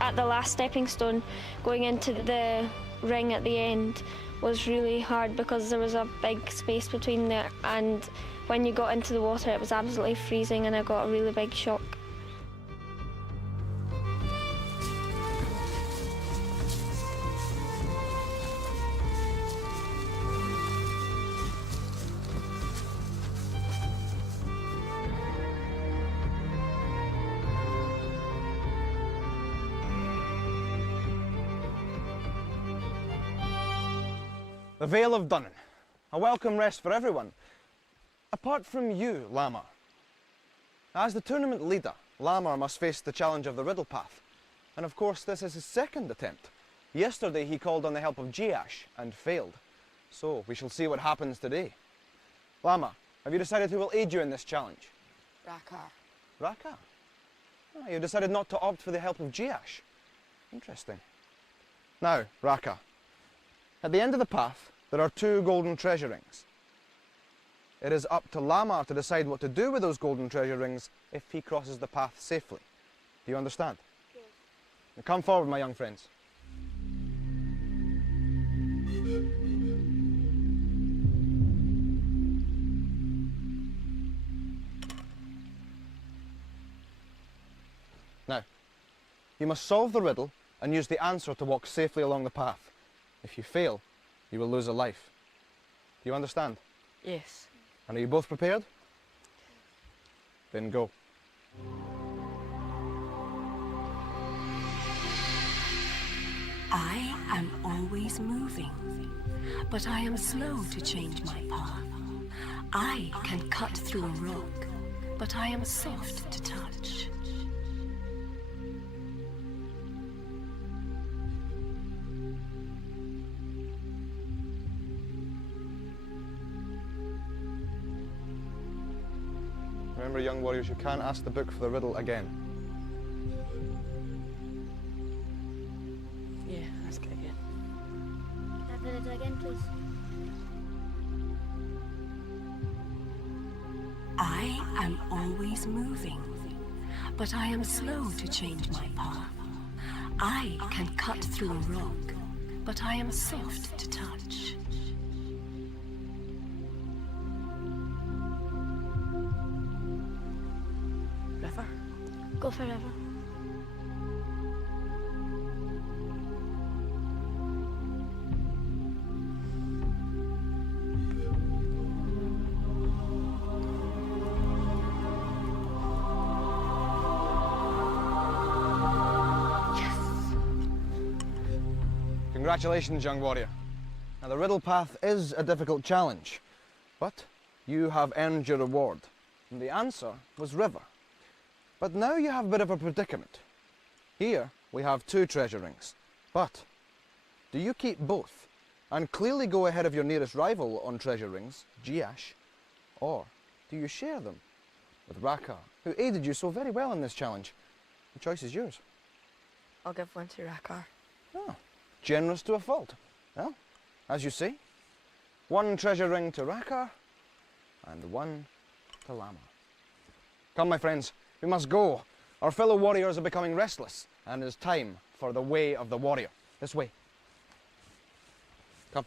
at the last stepping stone, going into the ring at the end was really hard because there was a big space between there, and when you got into the water it was absolutely freezing and I got a really big shock. The Vale of Dunnan. A welcome rest for everyone. Apart from you, Lamar. As the tournament leader, Lamar must face the challenge of the Riddle path. And of course, this is his second attempt. Yesterday he called on the help of Jiash and failed. So we shall see what happens today. Lama, have you decided who will aid you in this challenge? Rakar. Raka? Ah, you decided not to opt for the help of Jiash. Interesting. Now, Raka, at the end of the path, there are 2 golden treasure rings. It is up to Lama to decide what to do with those golden treasure rings if he crosses the path safely. Do you understand? Yes. Now come forward, my young friends. Now, you must solve the riddle and use the answer to walk safely along the path. If you fail, you will lose a life. Do you understand? Yes. And are you both prepared? Then go. I am always moving, but I am slow to change my path. I can cut through a rock, but I am soft to touch. Remember, young warriors, you can't ask the book for the riddle again. Yeah, ask it again. Have the riddle again, please. I am always moving, but I am slow to change my path. I can cut through a rock, but I am soft to touch. River. Go for river. Congratulations, young warrior. Now, the riddle path is a difficult challenge, but you have earned your reward. And the answer was river. But now you have a bit of a predicament. Here we have 2 treasure rings, but do you keep both and clearly go ahead of your nearest rival on treasure rings, Jiash, or do you share them with Raka, who aided you so very well in this challenge? The choice is yours. I'll give one to Rakar. Oh, generous to a fault. Well, as you see, 1 treasure ring to Raka and 1 to Lama. Come, my friends, we must go. Our fellow warriors are becoming restless, and it is time for the way of the warrior. This way. Come.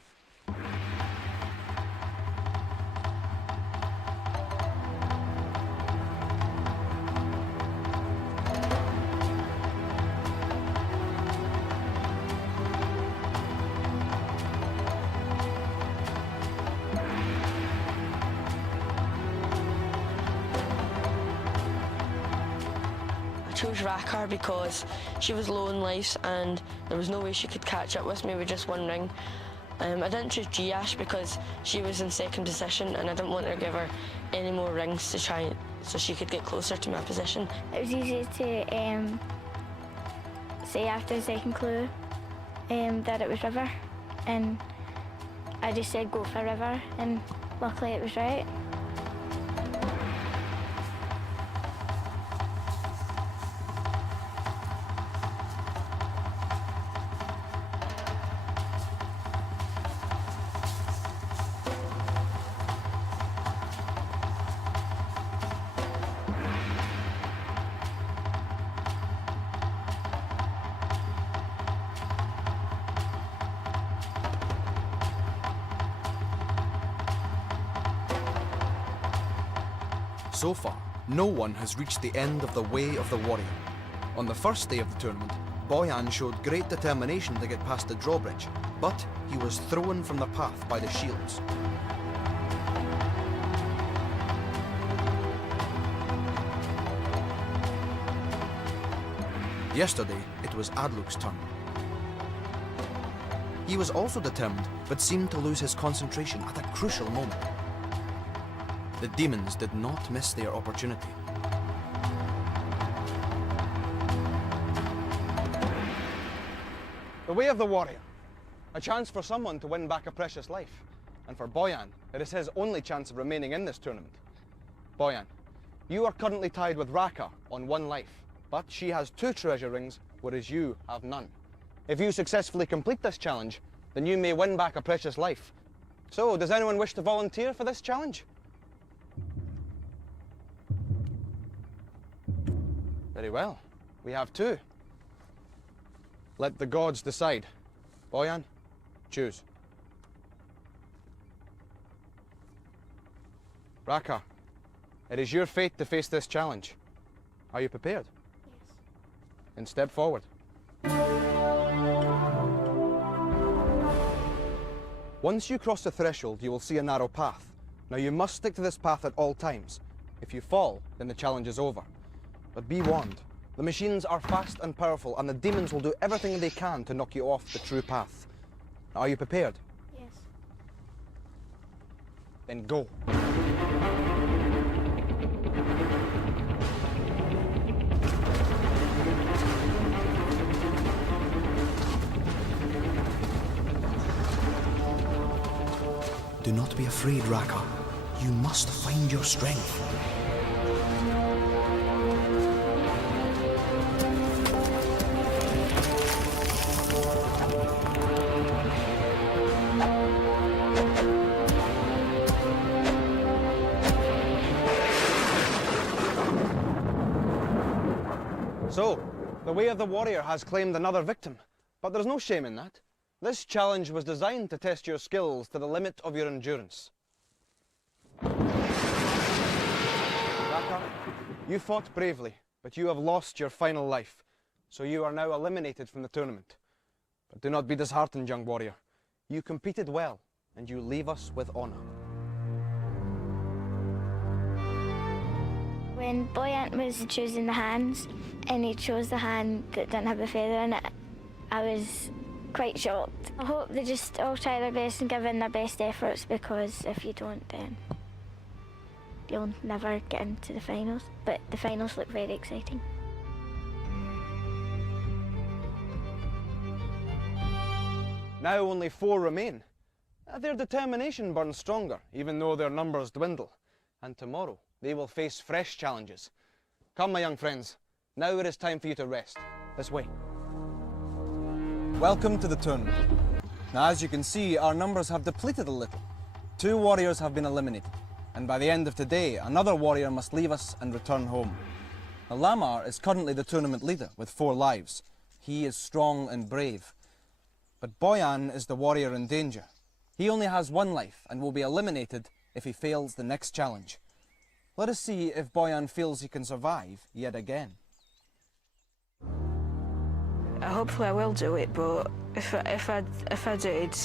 I chose Rakar because she was low in life and there was no way she could catch up with me with just 1 ring. I didn't choose Jiash because she was in 2nd position and I didn't want to give her any more rings to try so she could get closer to my position. It was easy to say after the 2nd clue that it was river, and I just said go for river, and luckily it was right. So far, no one has reached the end of the way of the warrior. On the first day of the tournament, Boyan showed great determination to get past the drawbridge, but he was thrown from the path by the shields. Yesterday, it was Adluk's turn. He was also determined, but seemed to lose his concentration at a crucial moment. The demons did not miss their opportunity. The way of the warrior. A chance for someone to win back a precious life. And for Boyan, it is his only chance of remaining in this tournament. Boyan, you are currently tied with Raka on 1 life, but she has 2 treasure rings, whereas you have none. If you successfully complete this challenge, then you may win back a precious life. So, does anyone wish to volunteer for this challenge? Very well. We have 2. Let the gods decide. Boyan, choose. Raka, it is your fate to face this challenge. Are you prepared? Yes. Then step forward. Once you cross the threshold, you will see a narrow path. Now you must stick to this path at all times. If you fall, then the challenge is over. But be warned, the machines are fast and powerful, and the demons will do everything they can to knock you off the true path. Are you prepared? Yes. Then go. Do not be afraid, Raka. You must find your strength. So, the way of the warrior has claimed another victim, but there's no shame in that. This challenge was designed to test your skills to the limit of your endurance. Raka, you fought bravely, but you have lost your final life, so you are now eliminated from the tournament. But do not be disheartened, young warrior. You competed well, and you leave us with honour. When Boyan was choosing the hands, and he chose the hand that didn't have a feather in it, I was quite shocked. I hope they just all try their best and give in their best efforts, because if you don't, then you'll never get into the finals. But the finals look very exciting. Now only 4 remain. Their determination burns stronger, even though their numbers dwindle. And tomorrow, they will face fresh challenges. Come, my young friends. Now it is time for you to rest. This way. Welcome to the tournament. Now, as you can see, our numbers have depleted a little. 2 warriors have been eliminated, and by the end of today, another warrior must leave us and return home. Now, Lamar is currently the tournament leader with 4 lives. He is strong and brave. But Boyan is the warrior in danger. He only has 1 life and will be eliminated if he fails the next challenge. Let us see if Boyan feels he can survive yet again. Hopefully I will do it, but if I did,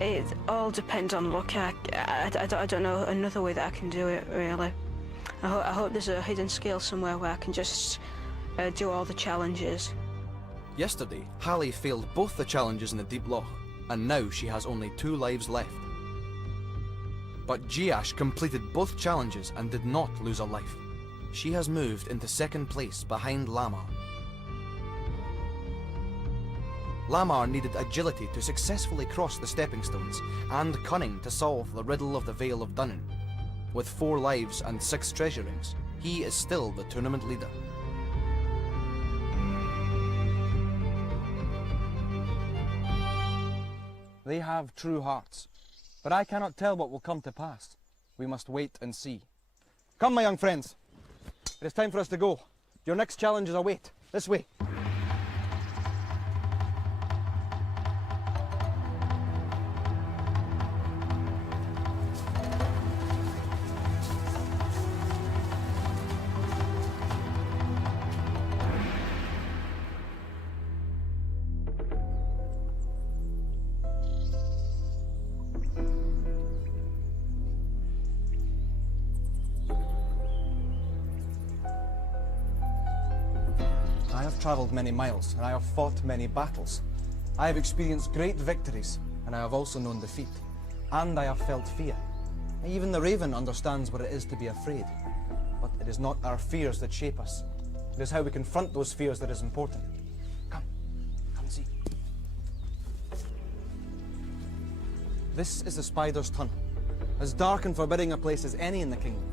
it all depends on luck. I don't know another way that I can do it, really. I hope there's a hidden skill somewhere where I can just do all the challenges. Yesterday, Hallie failed both the challenges in the deep loch, and now she has only 2 lives left. But Jiash completed both challenges and did not lose a life. She has moved into 2nd place behind Lamar. Lamar needed agility to successfully cross the stepping stones, and cunning to solve the riddle of the Vale of Dunnan. With 4 lives and 6 treasure rings, he is still the tournament leader. They have true hearts, but I cannot tell what will come to pass. We must wait and see. Come, my young friends. It is time for us to go. Your next challenges await. This way. I have travelled many miles, and I have fought many battles. I have experienced great victories, and I have also known defeat. And I have felt fear. Even the raven understands what it is to be afraid. But it is not our fears that shape us. It is how we confront those fears that is important. Come see. This is the Spider's Tunnel, as dark and forbidding a place as any in the kingdom.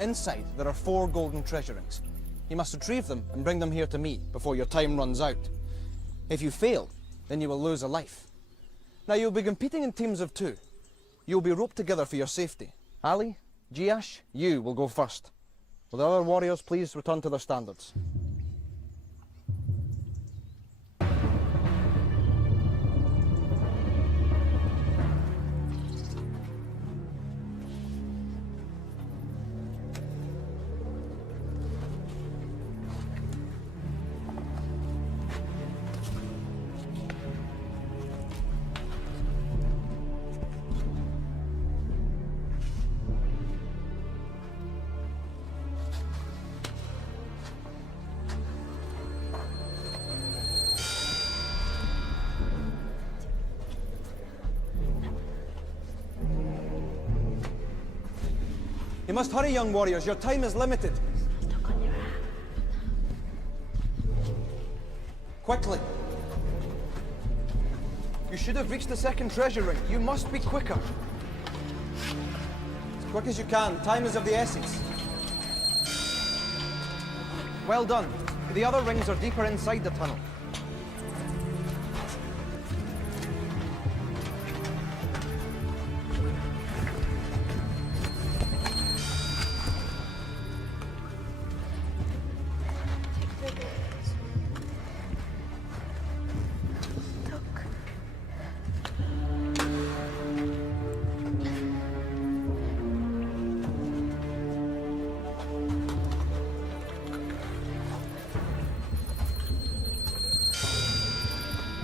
Inside, there are 4 golden treasure rings. You must retrieve them and bring them here to me before your time runs out. If you fail, then you will lose a life. Now, you'll be competing in teams of 2. You'll be roped together for your safety. Ali, Giash, you will go first. Will the other warriors please return to their standards? You must hurry, young warriors. Your time is limited. Quickly. You should have reached the second treasure ring. You must be quicker. As quick as you can. Time is of the essence. Well done. The other rings are deeper inside the tunnel.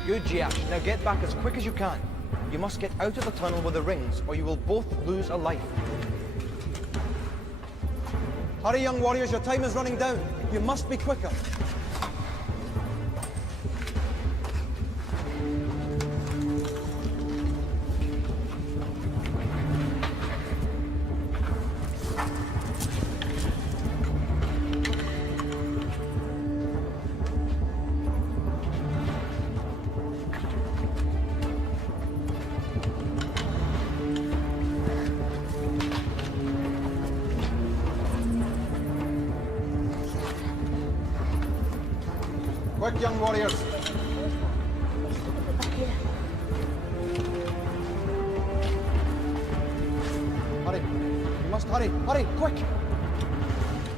Good, Giash. Now get back as quick as you can. You must get out of the tunnel with the rings, or you will both lose a life. Hurry, young warriors. Your time is running down. You must be quicker. Quick, young warriors. Hurry. You must hurry. Hurry, quick.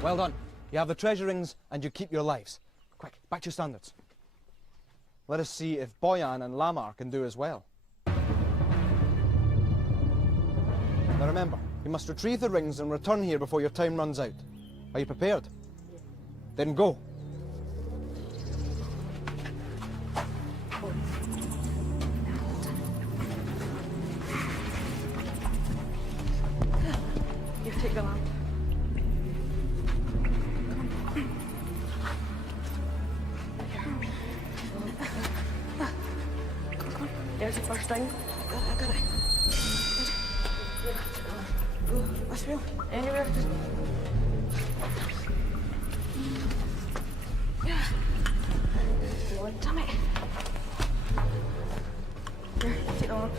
Well done. You have the treasure rings and you keep your lives. Quick, back to your standards. Let us see if Boyan and Lamar can do as well. Now remember, you must retrieve the rings and return here before your time runs out. Are you prepared? Then go. You take the lamp. There's the first thing. I got it. Go, let's go. Anywhere. Yeah. Go on, damn it. Here, take the lamp.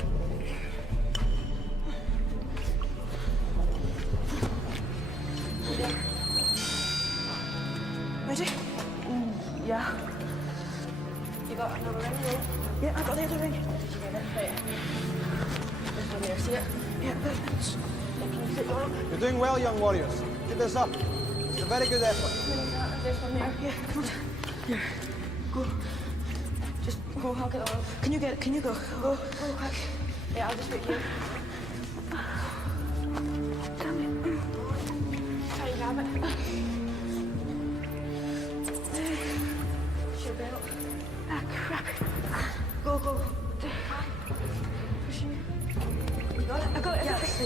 Ready? Yeah. You got another ring, though? Yeah, I got the other ring. Did you get it? Right. This one there, see it? Yeah, thanks. Can you take your arm? You're doing well, young warriors. Keep this up. It's a very good effort. This one there. Yeah, come on. Here. Go. Just go, I'll get the arm. Can you get it? Can you go? Go quick. Yeah, I'll just wait here. Damn it. Try and grab it. Belt. Ah, crap. Go, go. Push me. You got it? I got it. Yes.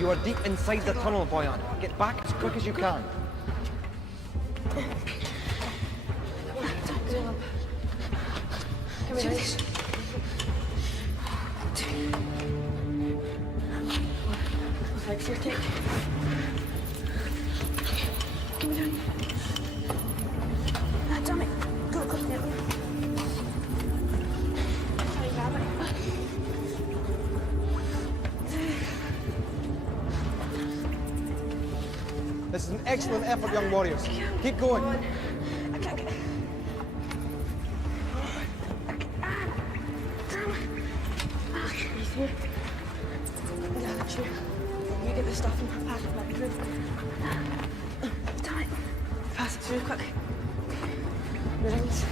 You are deep inside the tunnel, Boyan. Get back as quick as you can. Come here, guys. Thanks for your take. Give me down. Ah, damn it. Go, go. Yeah. Try and grab it. This is an excellent effort, young warriors. Keep going. I can't get... You through? Yeah, that's you. You get the stuff and pass it back through. Damn it. Pass it through quick. The rings.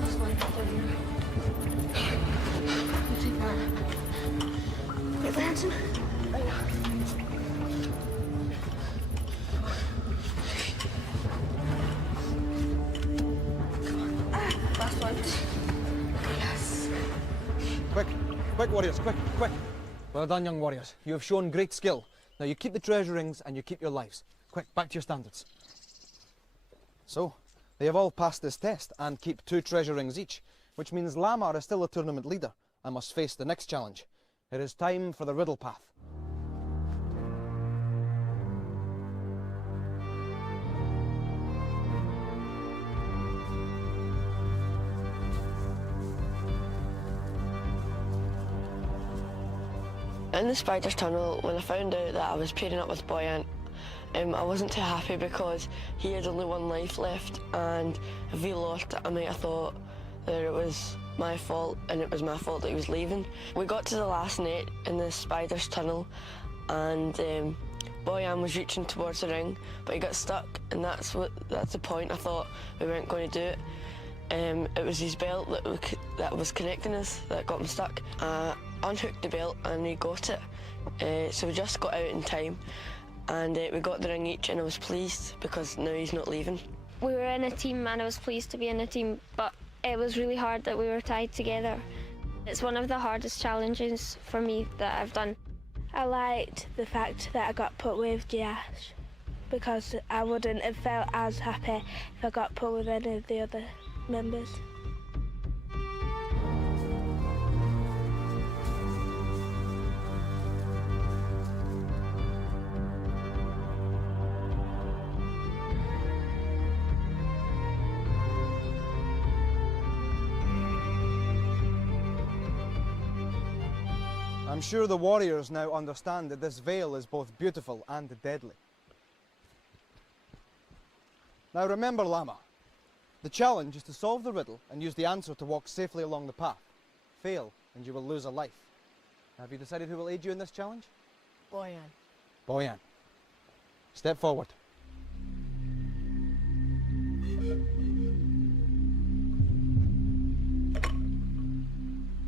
That's one down here. You take that. Get the hands in. There you go. Last one. Yes. Quick, warriors, quick. Well done, young warriors. You have shown great skill. Now you keep the treasure rings and you keep your lives. Quick, back to your standards. So, they have all passed this test and keep 2 treasure rings each, which means Lamar is still a tournament leader and must face the next challenge. It is time for the riddle path. In the spider's tunnel, when I found out that I was pairing up with Boyan, I wasn't too happy because he had only 1 life left, and if he lost, I might have thought that it was my fault and it was my fault that he was leaving. We got to the last net in the spider's tunnel, and Boyan was reaching towards the ring, but he got stuck, and that's the point. I thought we weren't going to do it. It was his belt that was connecting us that got him stuck. Unhooked the belt and he got it. So we just got out in time, and we got the ring each, and I was pleased because now he's not leaving. We were in a team and I was pleased to be in a team, but it was really hard that we were tied together. It's one of the hardest challenges for me that I've done. I liked the fact that I got put with Jiash because I wouldn't have felt as happy if I got put with any of the other members. I'm sure the warriors now understand that this veil is both beautiful and deadly. Now remember, Lama, the challenge is to solve the riddle and use the answer to walk safely along the path. Fail and you will lose a life. Have you decided who will aid you in this challenge? Boyan. Boyan, step forward.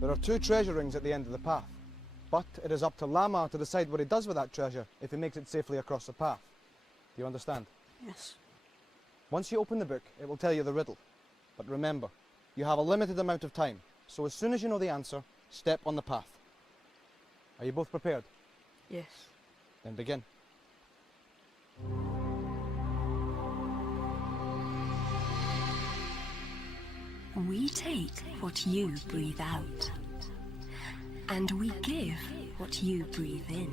There are 2 treasure rings at the end of the path, but it is up to Lama to decide what he does with that treasure if he makes it safely across the path. Do you understand? Yes. Once you open the book, it will tell you the riddle. But remember, you have a limited amount of time, so as soon as you know the answer, step on the path. Are you both prepared? Yes. Then begin. We take what you breathe out, and we give what you breathe in.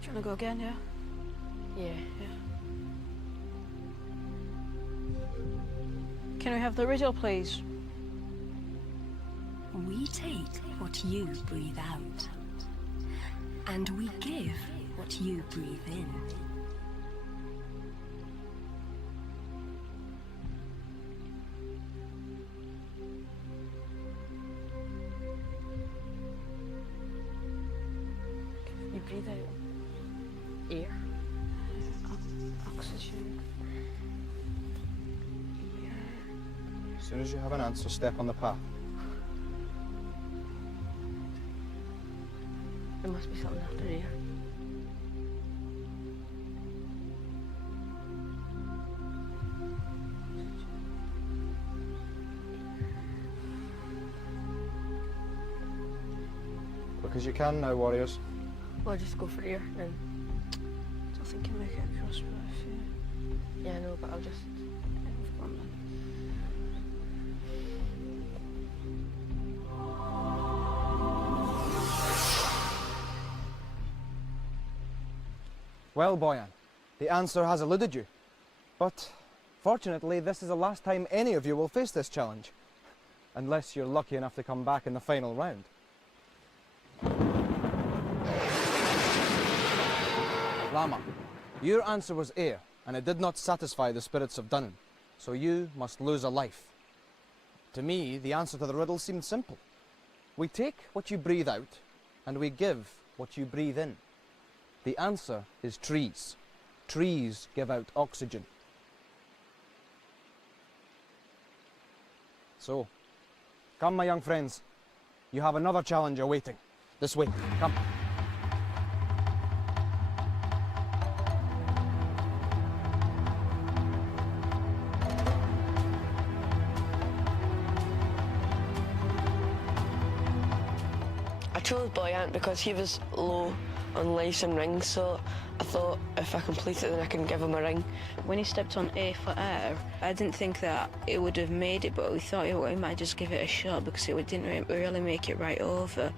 Do you want to go again, yeah? Yeah. Can we have the riddle, please? We take what you breathe out, and we give what you breathe in. You breathe out Air. oxygen. As soon as you have an answer, step on the path. There must be something after air. Quick as you can now, warriors. Well, just go for air then. I don't think you can make it across with a few. Yeah, I know, but I'll just... Well, Boyan, the answer has eluded you. But fortunately, this is the last time any of you will face this challenge. Unless you're lucky enough to come back in the final round. Lama, your answer was air, and it did not satisfy the spirits of Dunnan, so you must lose a life. To me, the answer to the riddle seemed simple. We take what you breathe out, and we give what you breathe in. The answer is trees. Trees give out oxygen. So, come my young friends. You have another challenge awaiting. This way, come. I chose Buoyant because he was low on lives and rings, so I thought if I complete it then I can give him a ring. When he stepped on A for air, I didn't think that it would have made it, but we thought he might just give it a shot because it didn't really make it right over.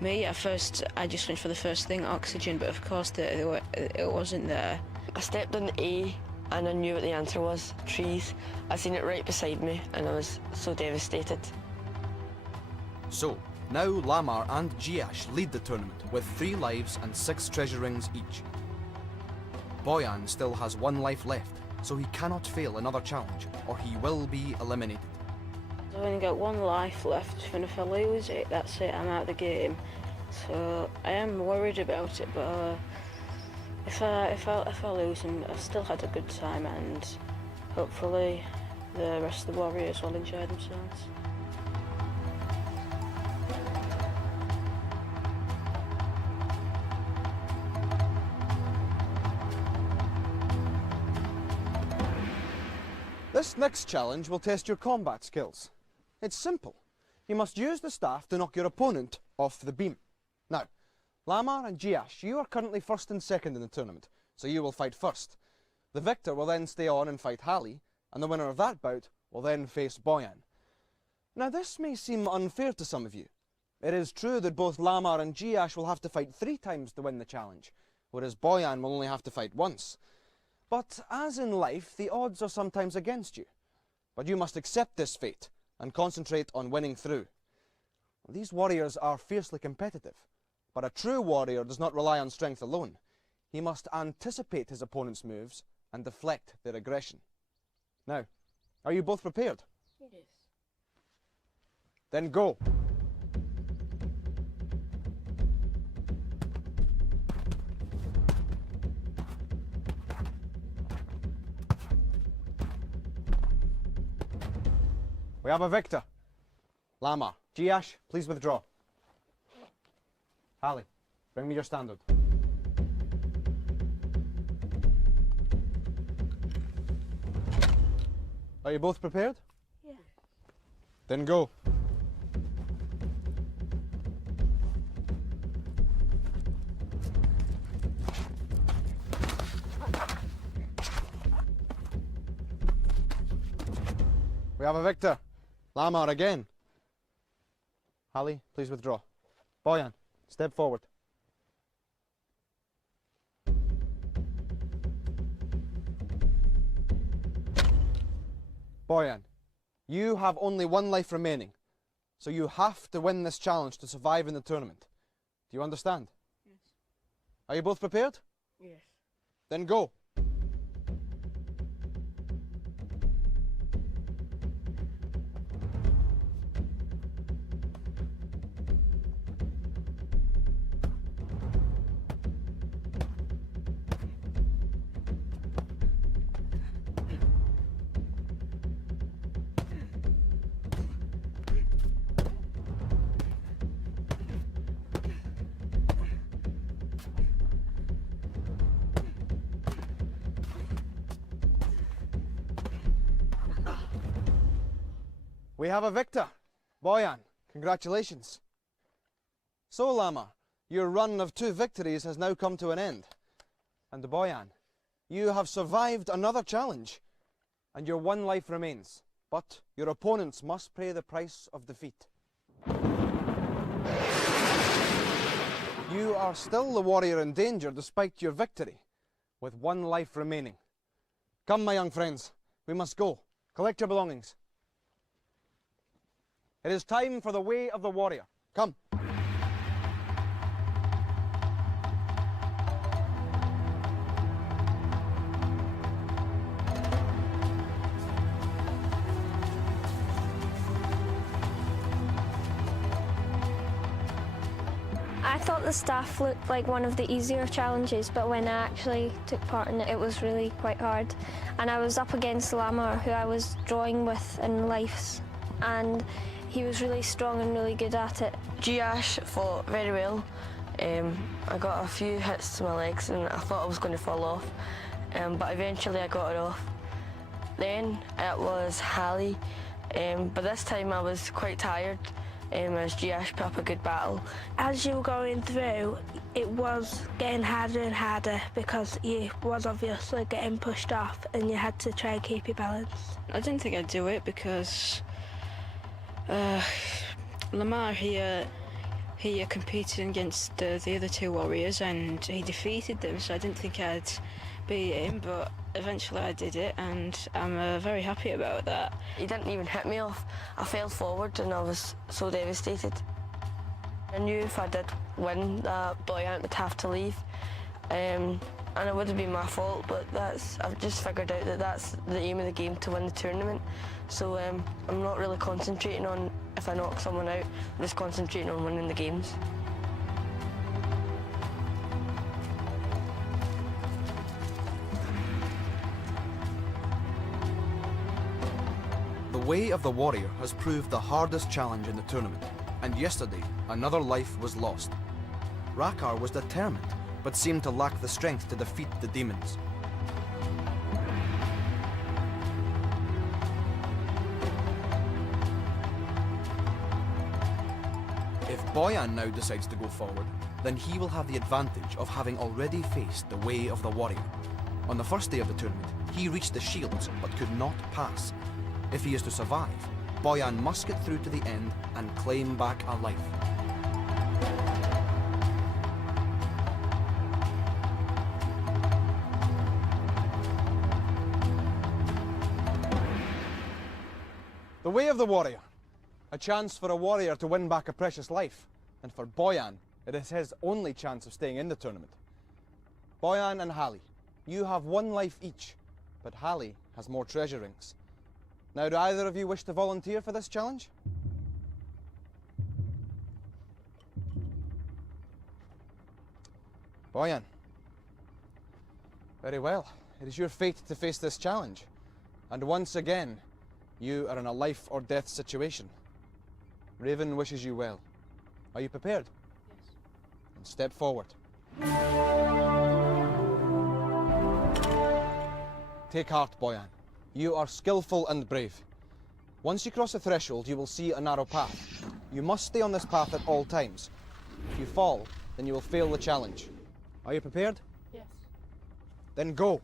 Me, at first, I just went for the first thing, oxygen, but of course it wasn't there. I stepped on A and I knew what the answer was, trees. I seen it right beside me and I was so devastated. So, now Lamar and Giash lead the tournament with 3 lives and 6 treasure rings each. Boyan still has 1 life left, so he cannot fail another challenge, or he will be eliminated. I've only got 1 life left, and if I lose it, that's it, I'm out of the game. So I am worried about it, but if I lose, and I've still had a good time, and hopefully the rest of the warriors will enjoy themselves. This next challenge will test your combat skills. It's simple. You must use the staff to knock your opponent off the beam. Now, Lamar and Giash, you are currently first and second in the tournament, so you will fight first. The victor will then stay on and fight Hallie, and the winner of that bout will then face Boyan. Now, this may seem unfair to some of you. It is true that both Lamar and Giash will have to fight 3 times to win the challenge, whereas Boyan will only have to fight once. But as in life, the odds are sometimes against you. But you must accept this fate and concentrate on winning through. These warriors are fiercely competitive, but a true warrior does not rely on strength alone. He must anticipate his opponent's moves and deflect their aggression. Now, are you both prepared? Yes. Then go. We have a victor. Lamar. Giash, please withdraw. Hallie, bring me your standard. Are you both prepared? Yeah. Then go. We have a victor. Lamar again. Hallie, please withdraw. Boyan, step forward. Boyan, you have only 1 life remaining, so you have to win this challenge to survive in the tournament. Do you understand? Yes. Are you both prepared? Yes. Then go. We have a victor. Boyan, congratulations. So, Lama, your run of 2 victories has now come to an end. And Boyan, you have survived another challenge, and your 1 life remains. But your opponents must pay the price of defeat. You are still the warrior in danger despite your victory, with one life remaining. Come, my young friends, we must go. Collect your belongings. It is time for the way of the warrior. Come. I thought the staff looked like one of the easier challenges, but when I actually took part in it, it was really quite hard. And I was up against Lamar, who I was drawing with in lives, and he was really strong and really good at it. G-Ash fought very well. I got a few hits to my legs and I thought I was going to fall off, but eventually I got it off. Then it was Hallie, but this time I was quite tired. As G-Ash put up a good battle. As you were going through, it was getting harder and harder because you was obviously getting pushed off and you had to try and keep your balance. I didn't think I'd do it because Lamar here competed against the other two warriors and he defeated them, so I didn't think I'd beat him, but eventually I did it and I'm very happy about that. He didn't even hit me off. I fell forward and I was so devastated. I knew if I did win that Boyan would have to leave, and it would have been my fault, but I've just figured out that that's the aim of the game, to win the tournament. So I'm not really concentrating on if I knock someone out, I'm just concentrating on winning the games. The way of the warrior has proved the hardest challenge in the tournament, and yesterday another life was lost. Rakkar was determined, but seemed to lack the strength to defeat the demons. If Boyan now decides to go forward, then he will have the advantage of having already faced the way of the warrior. On the first day of the tournament, he reached the shields but could not pass. If he is to survive, Boyan must get through to the end and claim back a life. The way of the warrior. A chance for a warrior to win back a precious life. And for Boyan, it is his only chance of staying in the tournament. Boyan and Hallie, you have one life each, but Hallie has more treasure rings. Now, do either of you wish to volunteer for this challenge? Boyan. Very well. It is your fate to face this challenge. And once again, you are in a life or death situation. Raven wishes you well. Are you prepared? Yes. And step forward. Take heart, Boyan. You are skillful and brave. Once you cross the threshold, you will see a narrow path. You must stay on this path at all times. If you fall, then you will fail the challenge. Are you prepared? Yes. Then go.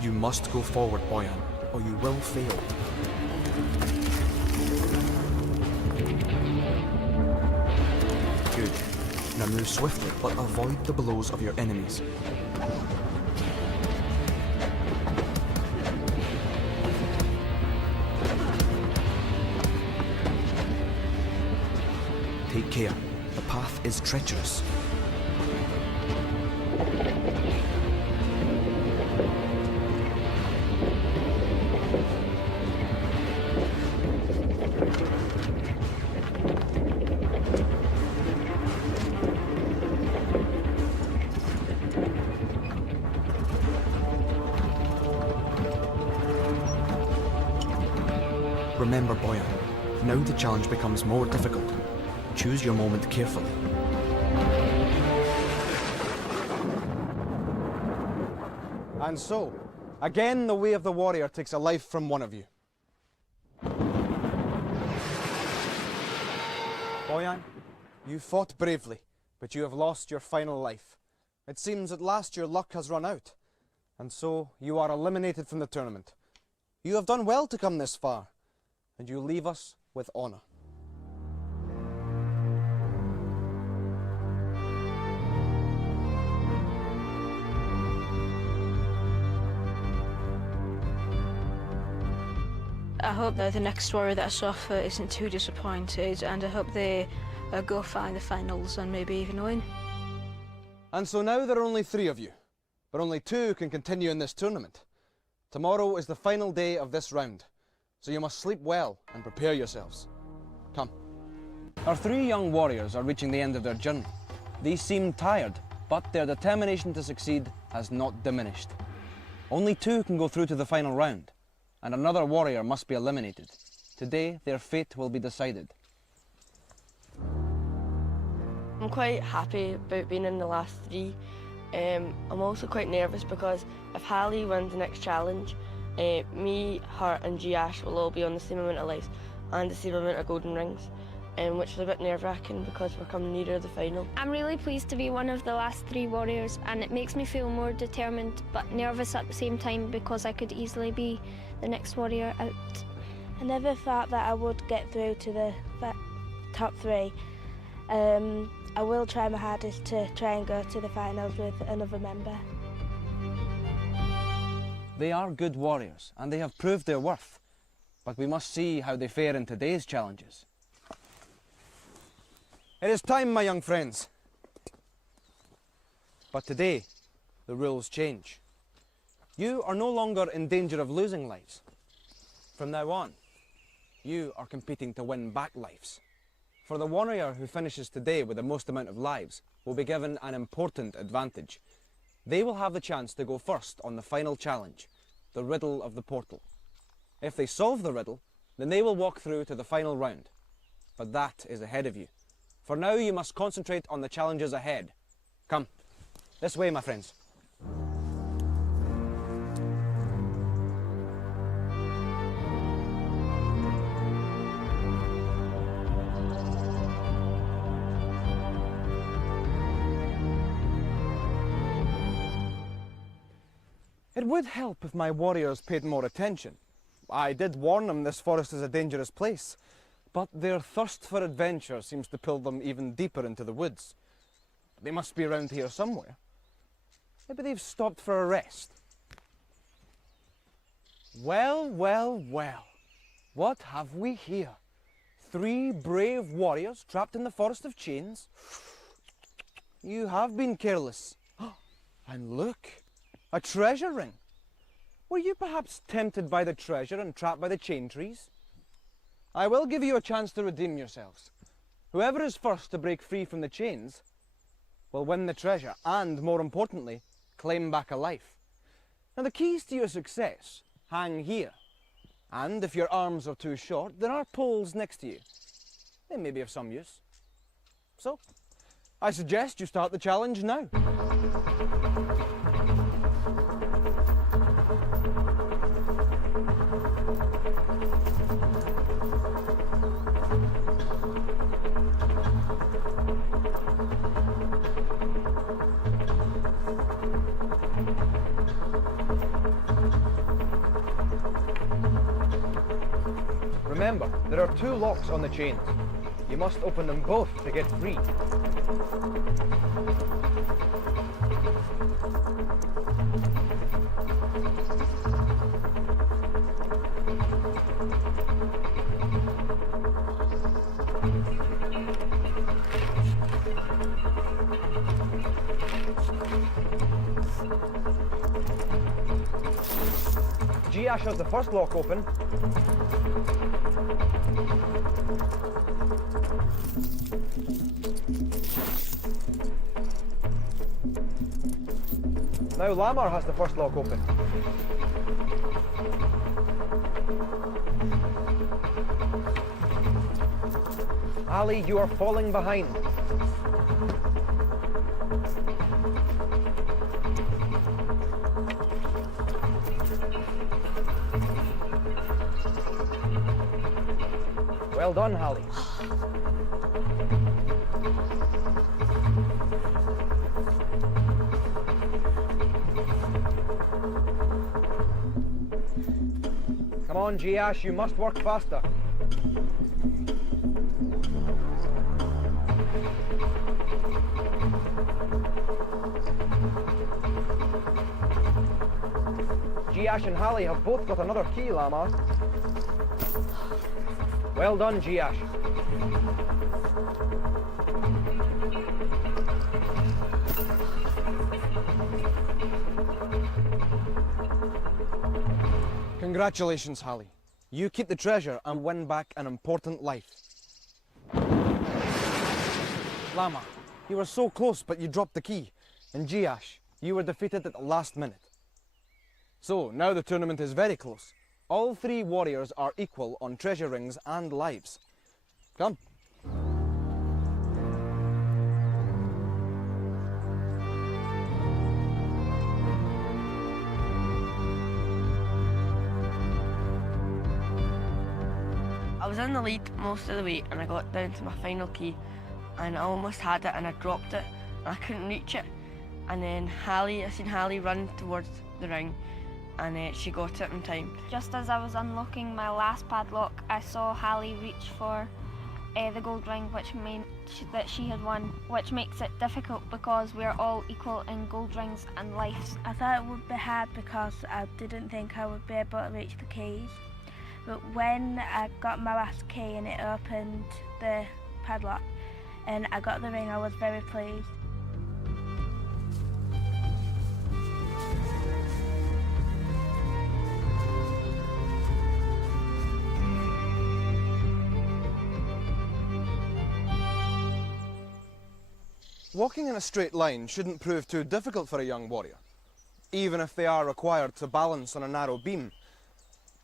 You must go forward, Boyan, or you will fail. Good. Now move swiftly, but avoid the blows of your enemies. Take care. The path is treacherous. Remember, Boyan, now the challenge becomes more difficult. Choose your moment carefully. And so, again the way of the warrior takes a life from one of you. Boyan, you fought bravely, but you have lost your final life. It seems at last your luck has run out, and so you are eliminated from the tournament. You have done well to come this far, and you leave us with honour. I hope that the next warrior that I suffer isn't too disappointed, and I hope they go far in the finals and maybe even win. And so now there are only 3 of you, but only 2 can continue in this tournament. Tomorrow is the final day of this round, so you must sleep well and prepare yourselves. Come. Our 3 young warriors are reaching the end of their journey. These seem tired, but their determination to succeed has not diminished. Only 2 can go through to the final round, and another warrior must be eliminated. Today, their fate will be decided. I'm quite happy about being in the last 3. I'm also quite nervous because if Hallie wins the next challenge, me, her and G-Ash will all be on the same amount of lives and the same amount of golden rings, which is a bit nerve-wracking because we're coming nearer the final. I'm really pleased to be one of the last 3 warriors, and it makes me feel more determined but nervous at the same time because I could easily be the next warrior out. I never thought that I would get through to the top 3. I will try my hardest to try and go to the finals with another member. They are good warriors, and they have proved their worth. But we must see how they fare in today's challenges. It is time, my young friends. But today, the rules change. You are no longer in danger of losing lives. From now on, you are competing to win back lives. For the warrior who finishes today with the most amount of lives will be given an important advantage. They will have the chance to go first on the final challenge, the riddle of the portal. If they solve the riddle, then they will walk through to the final round. But that is ahead of you. For now, you must concentrate on the challenges ahead. Come, this way, my friends. It would help if my warriors paid more attention. I did warn them this forest is a dangerous place, but their thirst for adventure seems to pull them even deeper into the woods. They must be around here somewhere. Maybe they've stopped for a rest. Well, well, well. What have we here? 3 brave warriors trapped in the forest of chains? You have been careless. And look, a treasure ring. Were you perhaps tempted by the treasure and trapped by the chain trees? I will give you a chance to redeem yourselves. Whoever is first to break free from the chains will win the treasure and, more importantly, claim back a life. Now, the keys to your success hang here. And if your arms are too short, there are poles next to you. They may be of some use. So, I suggest you start the challenge now. Remember, there are 2 locks on the chains. You must open them both to get free. G-Ash has the first lock open. Now Lamar has the first lock open. Ali, you are falling behind. Well done, Hallie. Come on, G-Ash, you must work faster. G-Ash and Hallie have both got another key, Lamar. Well done, G-Ash. Congratulations, Hallie. You keep the treasure and win back an important life. Lamar, you were so close, but you dropped the key. And G-Ash, you were defeated at the last minute. So, now the tournament is very close. All three warriors are equal on treasure rings and lives. Come. I was in the lead most of the way and I got down to my final key and I almost had it and I dropped it and I couldn't reach it. And then I seen Hallie run towards the ring and she got it in time. Just as I was unlocking my last padlock, I saw Hallie reach for the gold ring, which meant that she had won, which makes it difficult because we're all equal in gold rings and lives. I thought it would be hard because I didn't think I would be able to reach the keys. But when I got my last key and it opened the padlock and I got the ring, I was very pleased. Walking in a straight line shouldn't prove too difficult for a young warrior, even if they are required to balance on a narrow beam.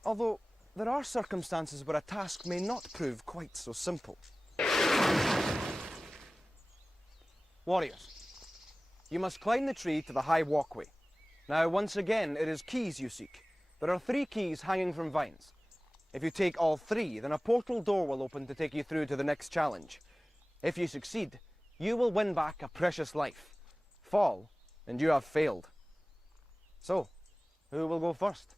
Although, there are circumstances where a task may not prove quite so simple. Warriors, you must climb the tree to the high walkway. Now, once again, it is keys you seek. There are 3 keys hanging from vines. If you take all 3, then a portal door will open to take you through to the next challenge. If you succeed, you will win back a precious life. Fall, and you have failed. So, who will go first?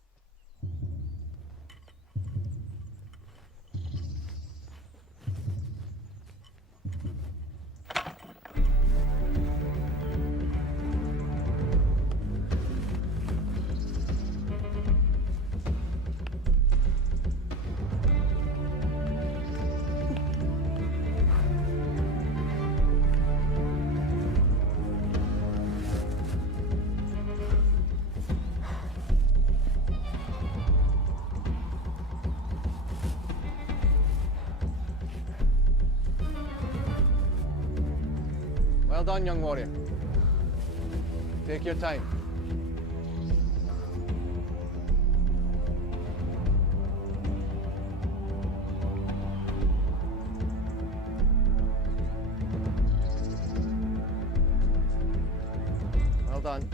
Well done, young warrior. Take your time. Well done.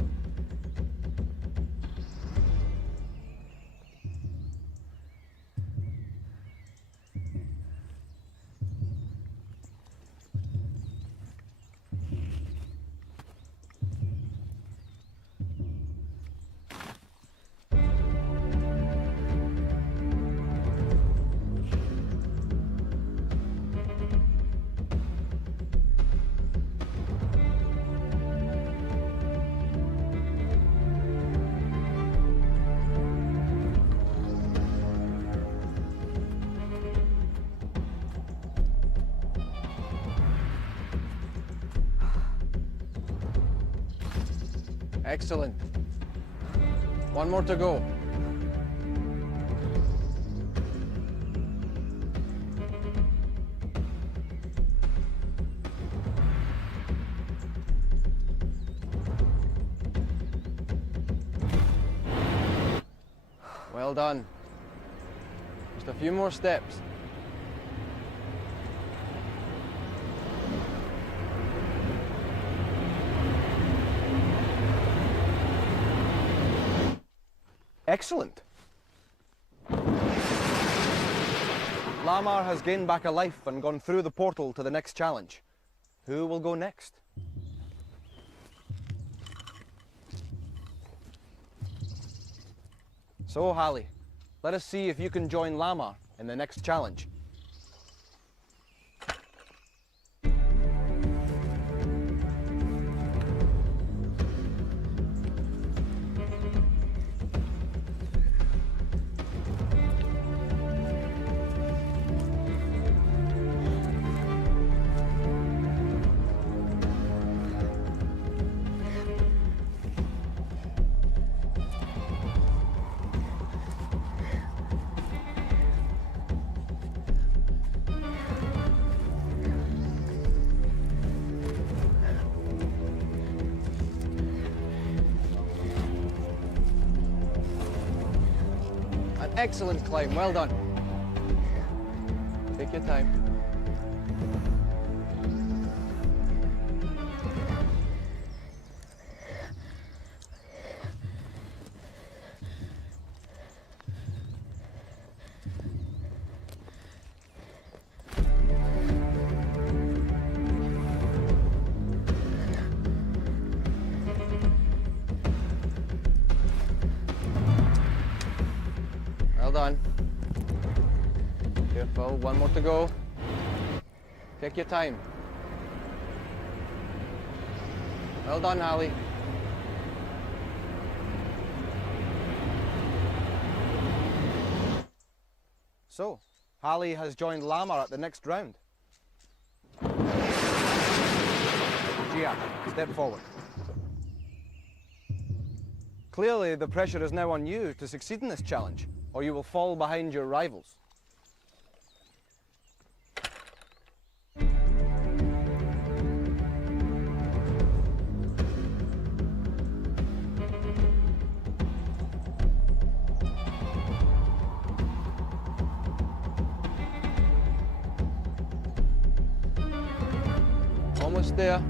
Excellent. One more to go. Well done. Just a few more steps. Excellent. Lamar has gained back a life and gone through the portal to the next challenge. Who will go next? So, Hallie, let us see if you can join Lamar in the next challenge. An excellent climb, well done. Take your time. Well done. Careful, one more to go. Take your time. Well done, Hallie. So, Hallie has joined Lamar at the next round. Gia, step forward. Clearly, the pressure is now on you to succeed in this challenge, or you will fall behind your rivals. Almost there.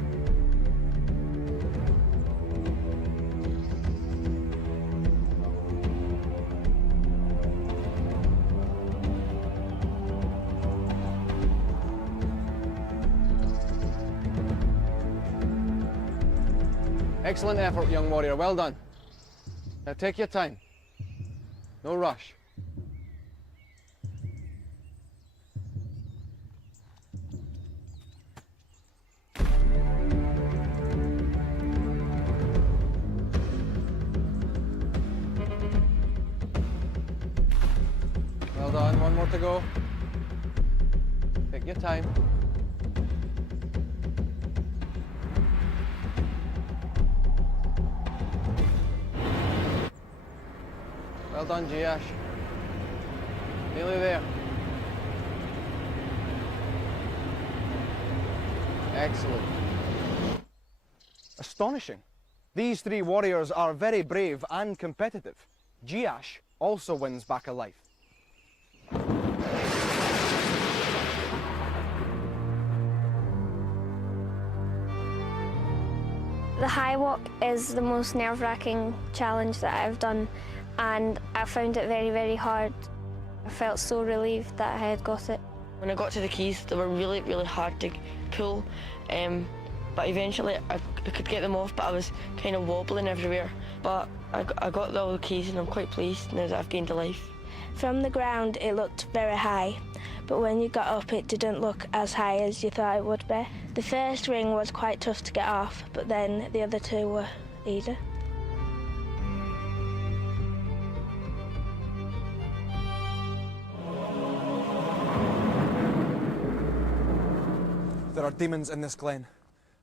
Excellent effort, young warrior. Well done. Now take your time. No rush. Well done. One more to go. Take your time. Well done, Giash. Nearly there. Excellent. Astonishing. These three warriors are very brave and competitive. Giash also wins back a life. The high walk is the most nerve-wracking challenge that I've done, and I found it very, very hard. I felt so relieved that I had got it. When I got to the keys, they were really, really hard to pull, but eventually I could get them off, but I was kind of wobbling everywhere. But I got all the keys and I'm quite pleased now that I've gained a life. From the ground, it looked very high, but when you got up, it didn't look as high as you thought it would be. The first ring was quite tough to get off, but then the other two were easy. There are demons in this glen.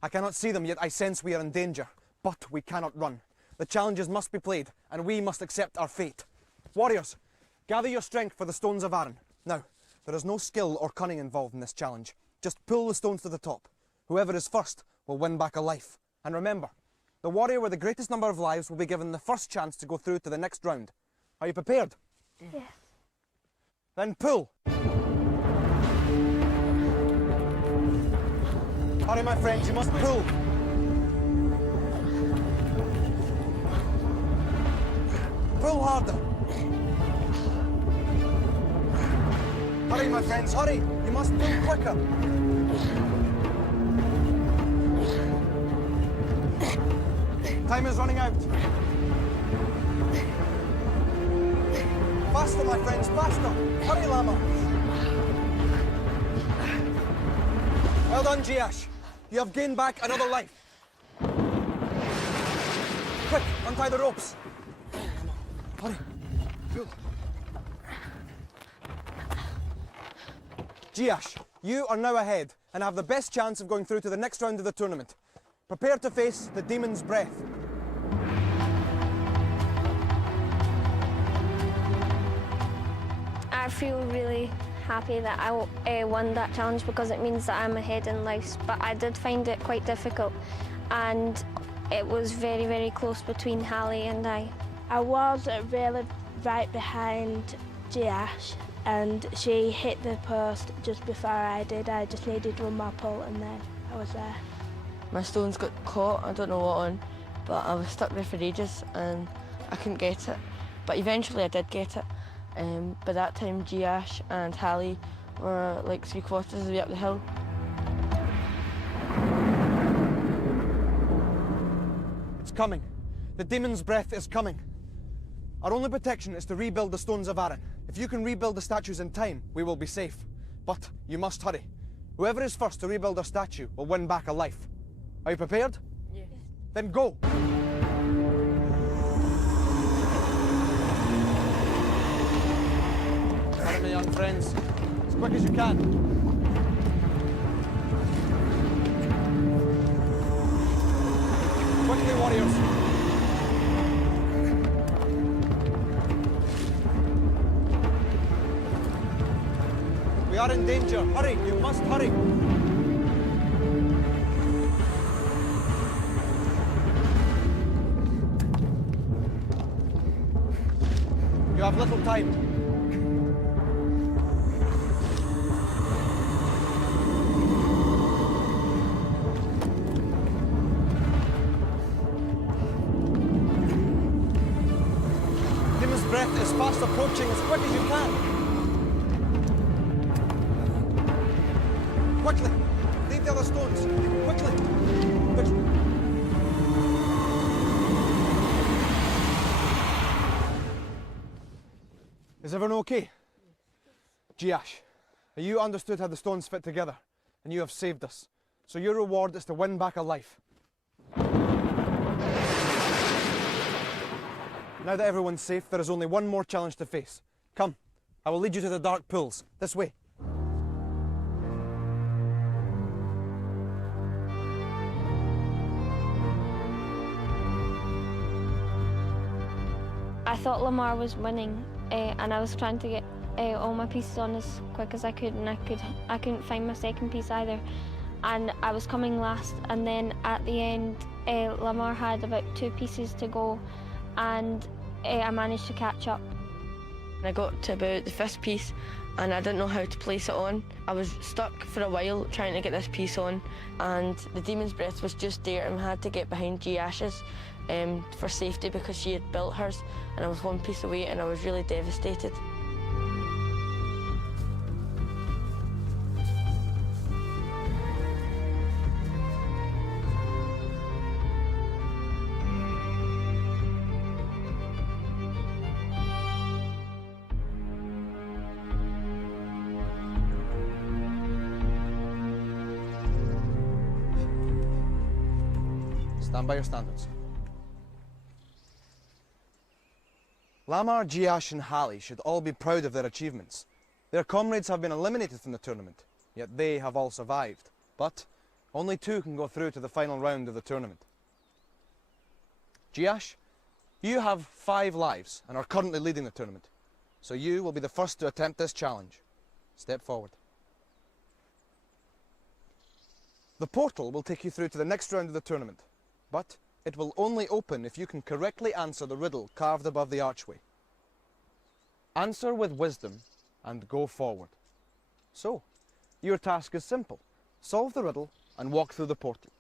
I cannot see them, yet I sense we are in danger. But we cannot run. The challenges must be played, and we must accept our fate. Warriors, gather your strength for the stones of Arryn. Now, there is no skill or cunning involved in this challenge. Just pull the stones to the top. Whoever is first will win back a life. And remember, the warrior with the greatest number of lives will be given the first chance to go through to the next round. Are you prepared? Yes. Then pull. Hurry, my friends, you must pull. Pull harder. Hurry, my friends, hurry. You must pull quicker. Time is running out. Faster. Faster, my friends, faster! Hurry, Llama! Well done, Jiash. You have gained back another life. Quick, untie the ropes. Hurry. Go. Jiash, you are now ahead and have the best chance of going through to the next round of the tournament. Prepare to face the Demon's Breath. I feel really happy that I won that challenge because it means that I'm ahead in life, but I did find it quite difficult and it was very, very close between Hallie and I. I was really right behind Jiash and she hit the post just before I did. I just needed one more pull and then I was there. My stones got caught, I don't know what on, but I was stuck there for ages and I couldn't get it. But eventually I did get it. By that time, Jiash and Hallie were like 3/4 of the way up the hill. It's coming. The Demon's Breath is coming. Our only protection is to rebuild the Stones of Arryn. If you can rebuild the statues in time, we will be safe. But you must hurry. Whoever is first to rebuild a statue will win back a life. Are you prepared? Yes. Then go! Hurry, my young friends. As quick as you can. Quickly, warriors. We are in danger. Hurry, you must hurry. You have little time. Demon's Breath is fast approaching as quick as you can. Quickly! Leave the other stones. Quickly! Quickly. Is everyone okay? Jiash, you understood how the stones fit together, and you have saved us. So your reward is to win back a life. Now that everyone's safe, there is only one more challenge to face. Come, I will lead you to the dark pools. This way. I thought Lamar was winning and I was trying to get all my pieces on as quick as I could and I couldn't find my second piece either. And I was coming last and then at the end Lamar had about 2 pieces to go and I managed to catch up. I got to about the 5th piece and I didn't know how to place it on. I was stuck for a while trying to get this piece on and the Demon's Breath was just there and I had to get behind Jiash's for safety because she had built hers and I was 1 piece away and I was really devastated. Stand by your standards. Lamar, Jiash and Hallie should all be proud of their achievements. Their comrades have been eliminated from the tournament, yet they have all survived. But only 2 can go through to the final round of the tournament. Jiash, you have 5 lives and are currently leading the tournament, so you will be the first to attempt this challenge. Step forward. The portal will take you through to the next round of the tournament, but it will only open if you can correctly answer the riddle carved above the archway. Answer with wisdom and go forward. So, your task is simple. Solve the riddle and walk through the portal.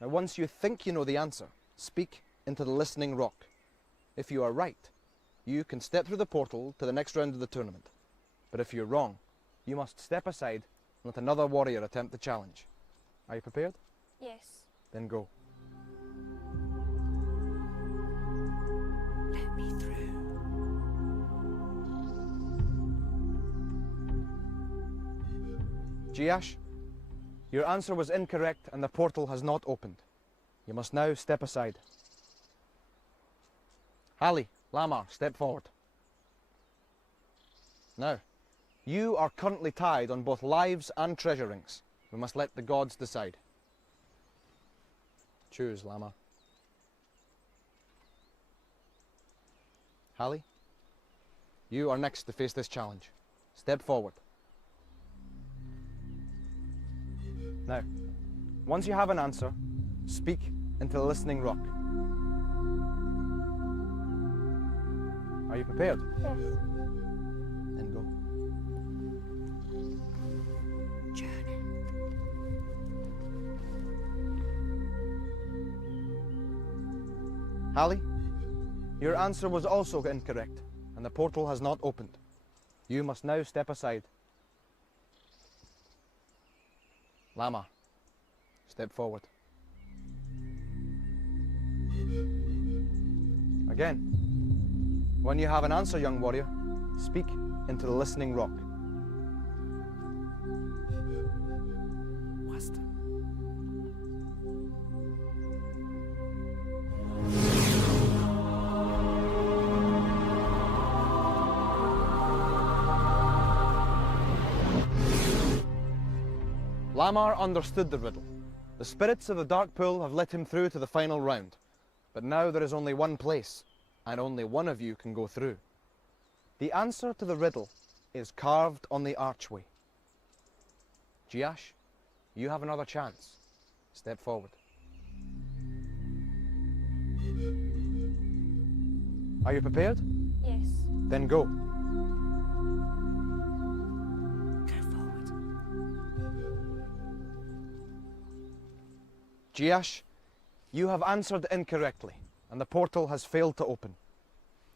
Now, once you think you know the answer, speak into the listening rock. If you are right, you can step through the portal to the next round of the tournament. But if you're wrong, you must step aside and let another warrior attempt the challenge. Are you prepared? Yes. Then go. Let me through. Jiash, your answer was incorrect and the portal has not opened. You must now step aside. Hallie, Lamar, step forward. Now, you are currently tied on both lives and treasure rings. We must let the gods decide. Choose, Lamar. Hallie, you are next to face this challenge. Step forward. Now, once you have an answer, speak into the listening rock. Are you prepared? Yes. Then go. Hallie, your answer was also incorrect, and the portal has not opened. You must now step aside. Lama, step forward. Again, when you have an answer, young warrior, speak into the listening rock. Wisdom. Lamar understood the riddle. The spirits of the dark pool have let him through to the final round. But now there is only one place, and only one of you can go through. The answer to the riddle is carved on the archway. Jiash, you have another chance. Step forward. Are you prepared? Yes. Then go. Jiash, you have answered incorrectly, and the portal has failed to open.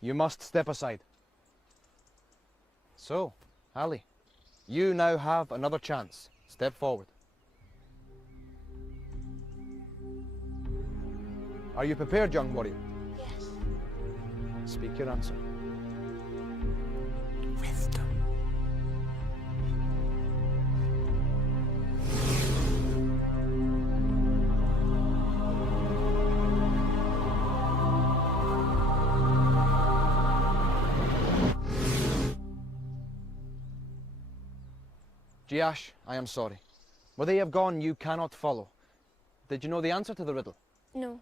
You must step aside. So, Hallie, you now have another chance. Step forward. Are you prepared, young warrior? Yes. Speak your answer. Wisdom. Jiash, I am sorry. Where they have gone, you cannot follow. Did you know the answer to the riddle? No.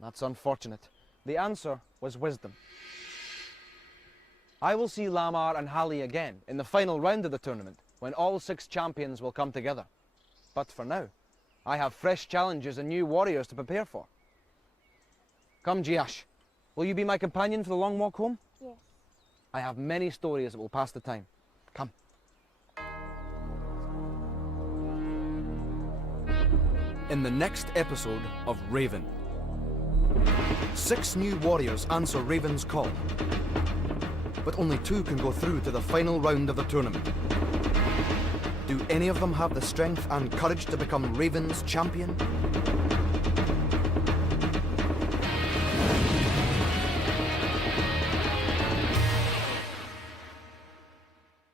That's unfortunate. The answer was wisdom. I will see Lamar and Hallie again in the final round of the tournament, when all 6 champions will come together. But for now, I have fresh challenges and new warriors to prepare for. Come, Jiash. Will you be my companion for the long walk home? Yes. I have many stories that will pass the time. Come. In the next episode of Raven. 6 new warriors answer Raven's call, but only 2 can go through to the final round of the tournament. Do any of them have the strength and courage to become Raven's champion?